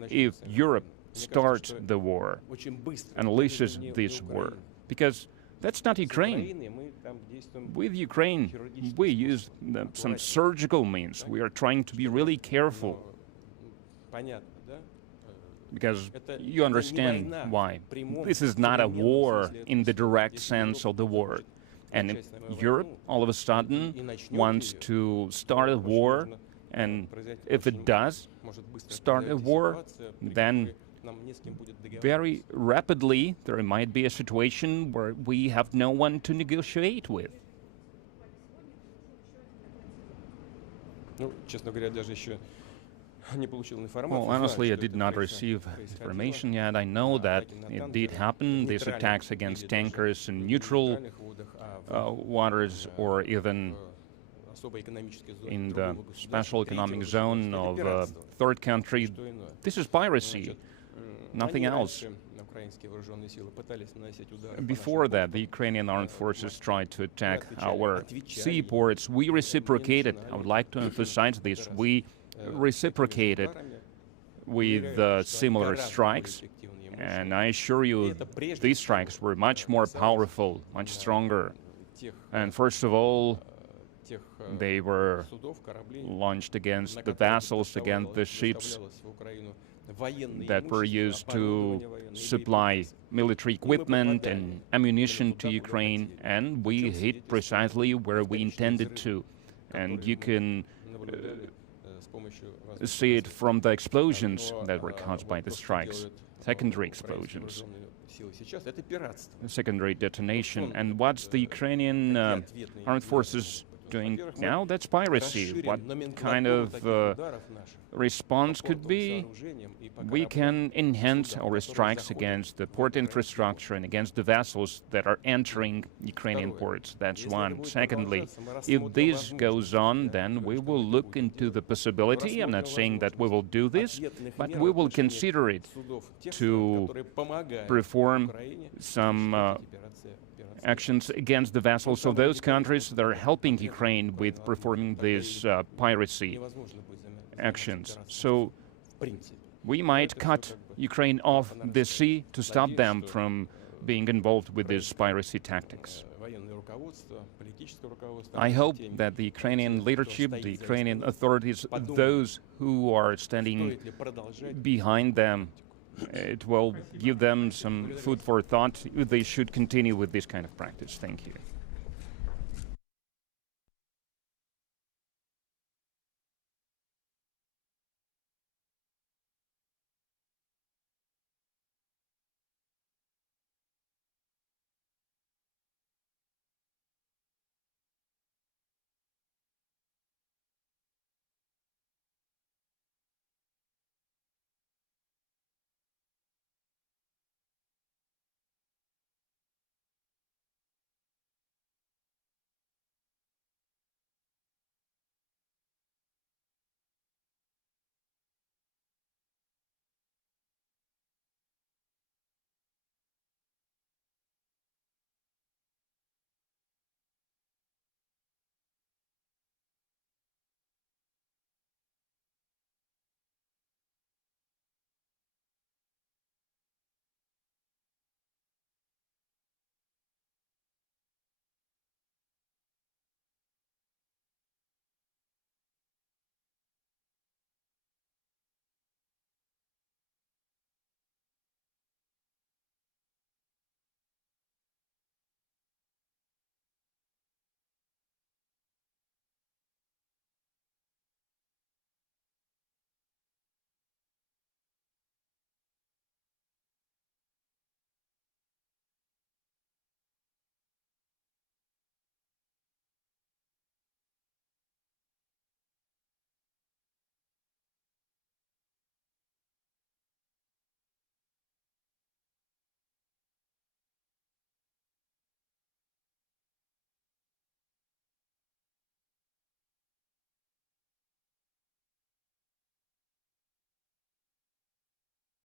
if Europe starts the war, unleashes this war, because that's not Ukraine. With Ukraine, we use some surgical means. We are trying to be really careful, because you understand why. This is not a war in the direct sense of the word. And if Europe all of a sudden wants to start a war, and if it does start a war, then very rapidly there might be a situation where we have no one to negotiate with. Well, honestly, I did not receive information yet. I know that it did happen, these attacks against tankers in neutral waters, or even in the special economic zone of a third country. This is piracy, nothing else. Before that, the Ukrainian armed forces tried to attack our seaports. We reciprocated. I would like to emphasize this. We reciprocated with similar strikes. And I assure you, these strikes were much more powerful, much stronger. And first of all, they were launched against the vessels, against the ships that were used to supply military equipment and ammunition to Ukraine, and we hit precisely where we intended to. And you can see it from the explosions that were caused by the strikes, secondary explosions, secondary detonation. And what's the Ukrainian armed forces doing now? That's piracy. What kind of response could be? We can enhance our strikes against the port infrastructure and against the vessels that are entering Ukrainian ports. That's one. Secondly, if this goes on, then we will look into the possibility, I'm not saying that we will do this, but we will consider it to perform some actions against the vessels of those countries that are helping Ukraine with performing these piracy actions. So we might cut Ukraine off the sea to stop them from being involved with these piracy tactics. I hope that the Ukrainian leadership, the Ukrainian authorities, those who are standing behind them, it will give them some food for thought. They should continue with this kind of practice. Thank you.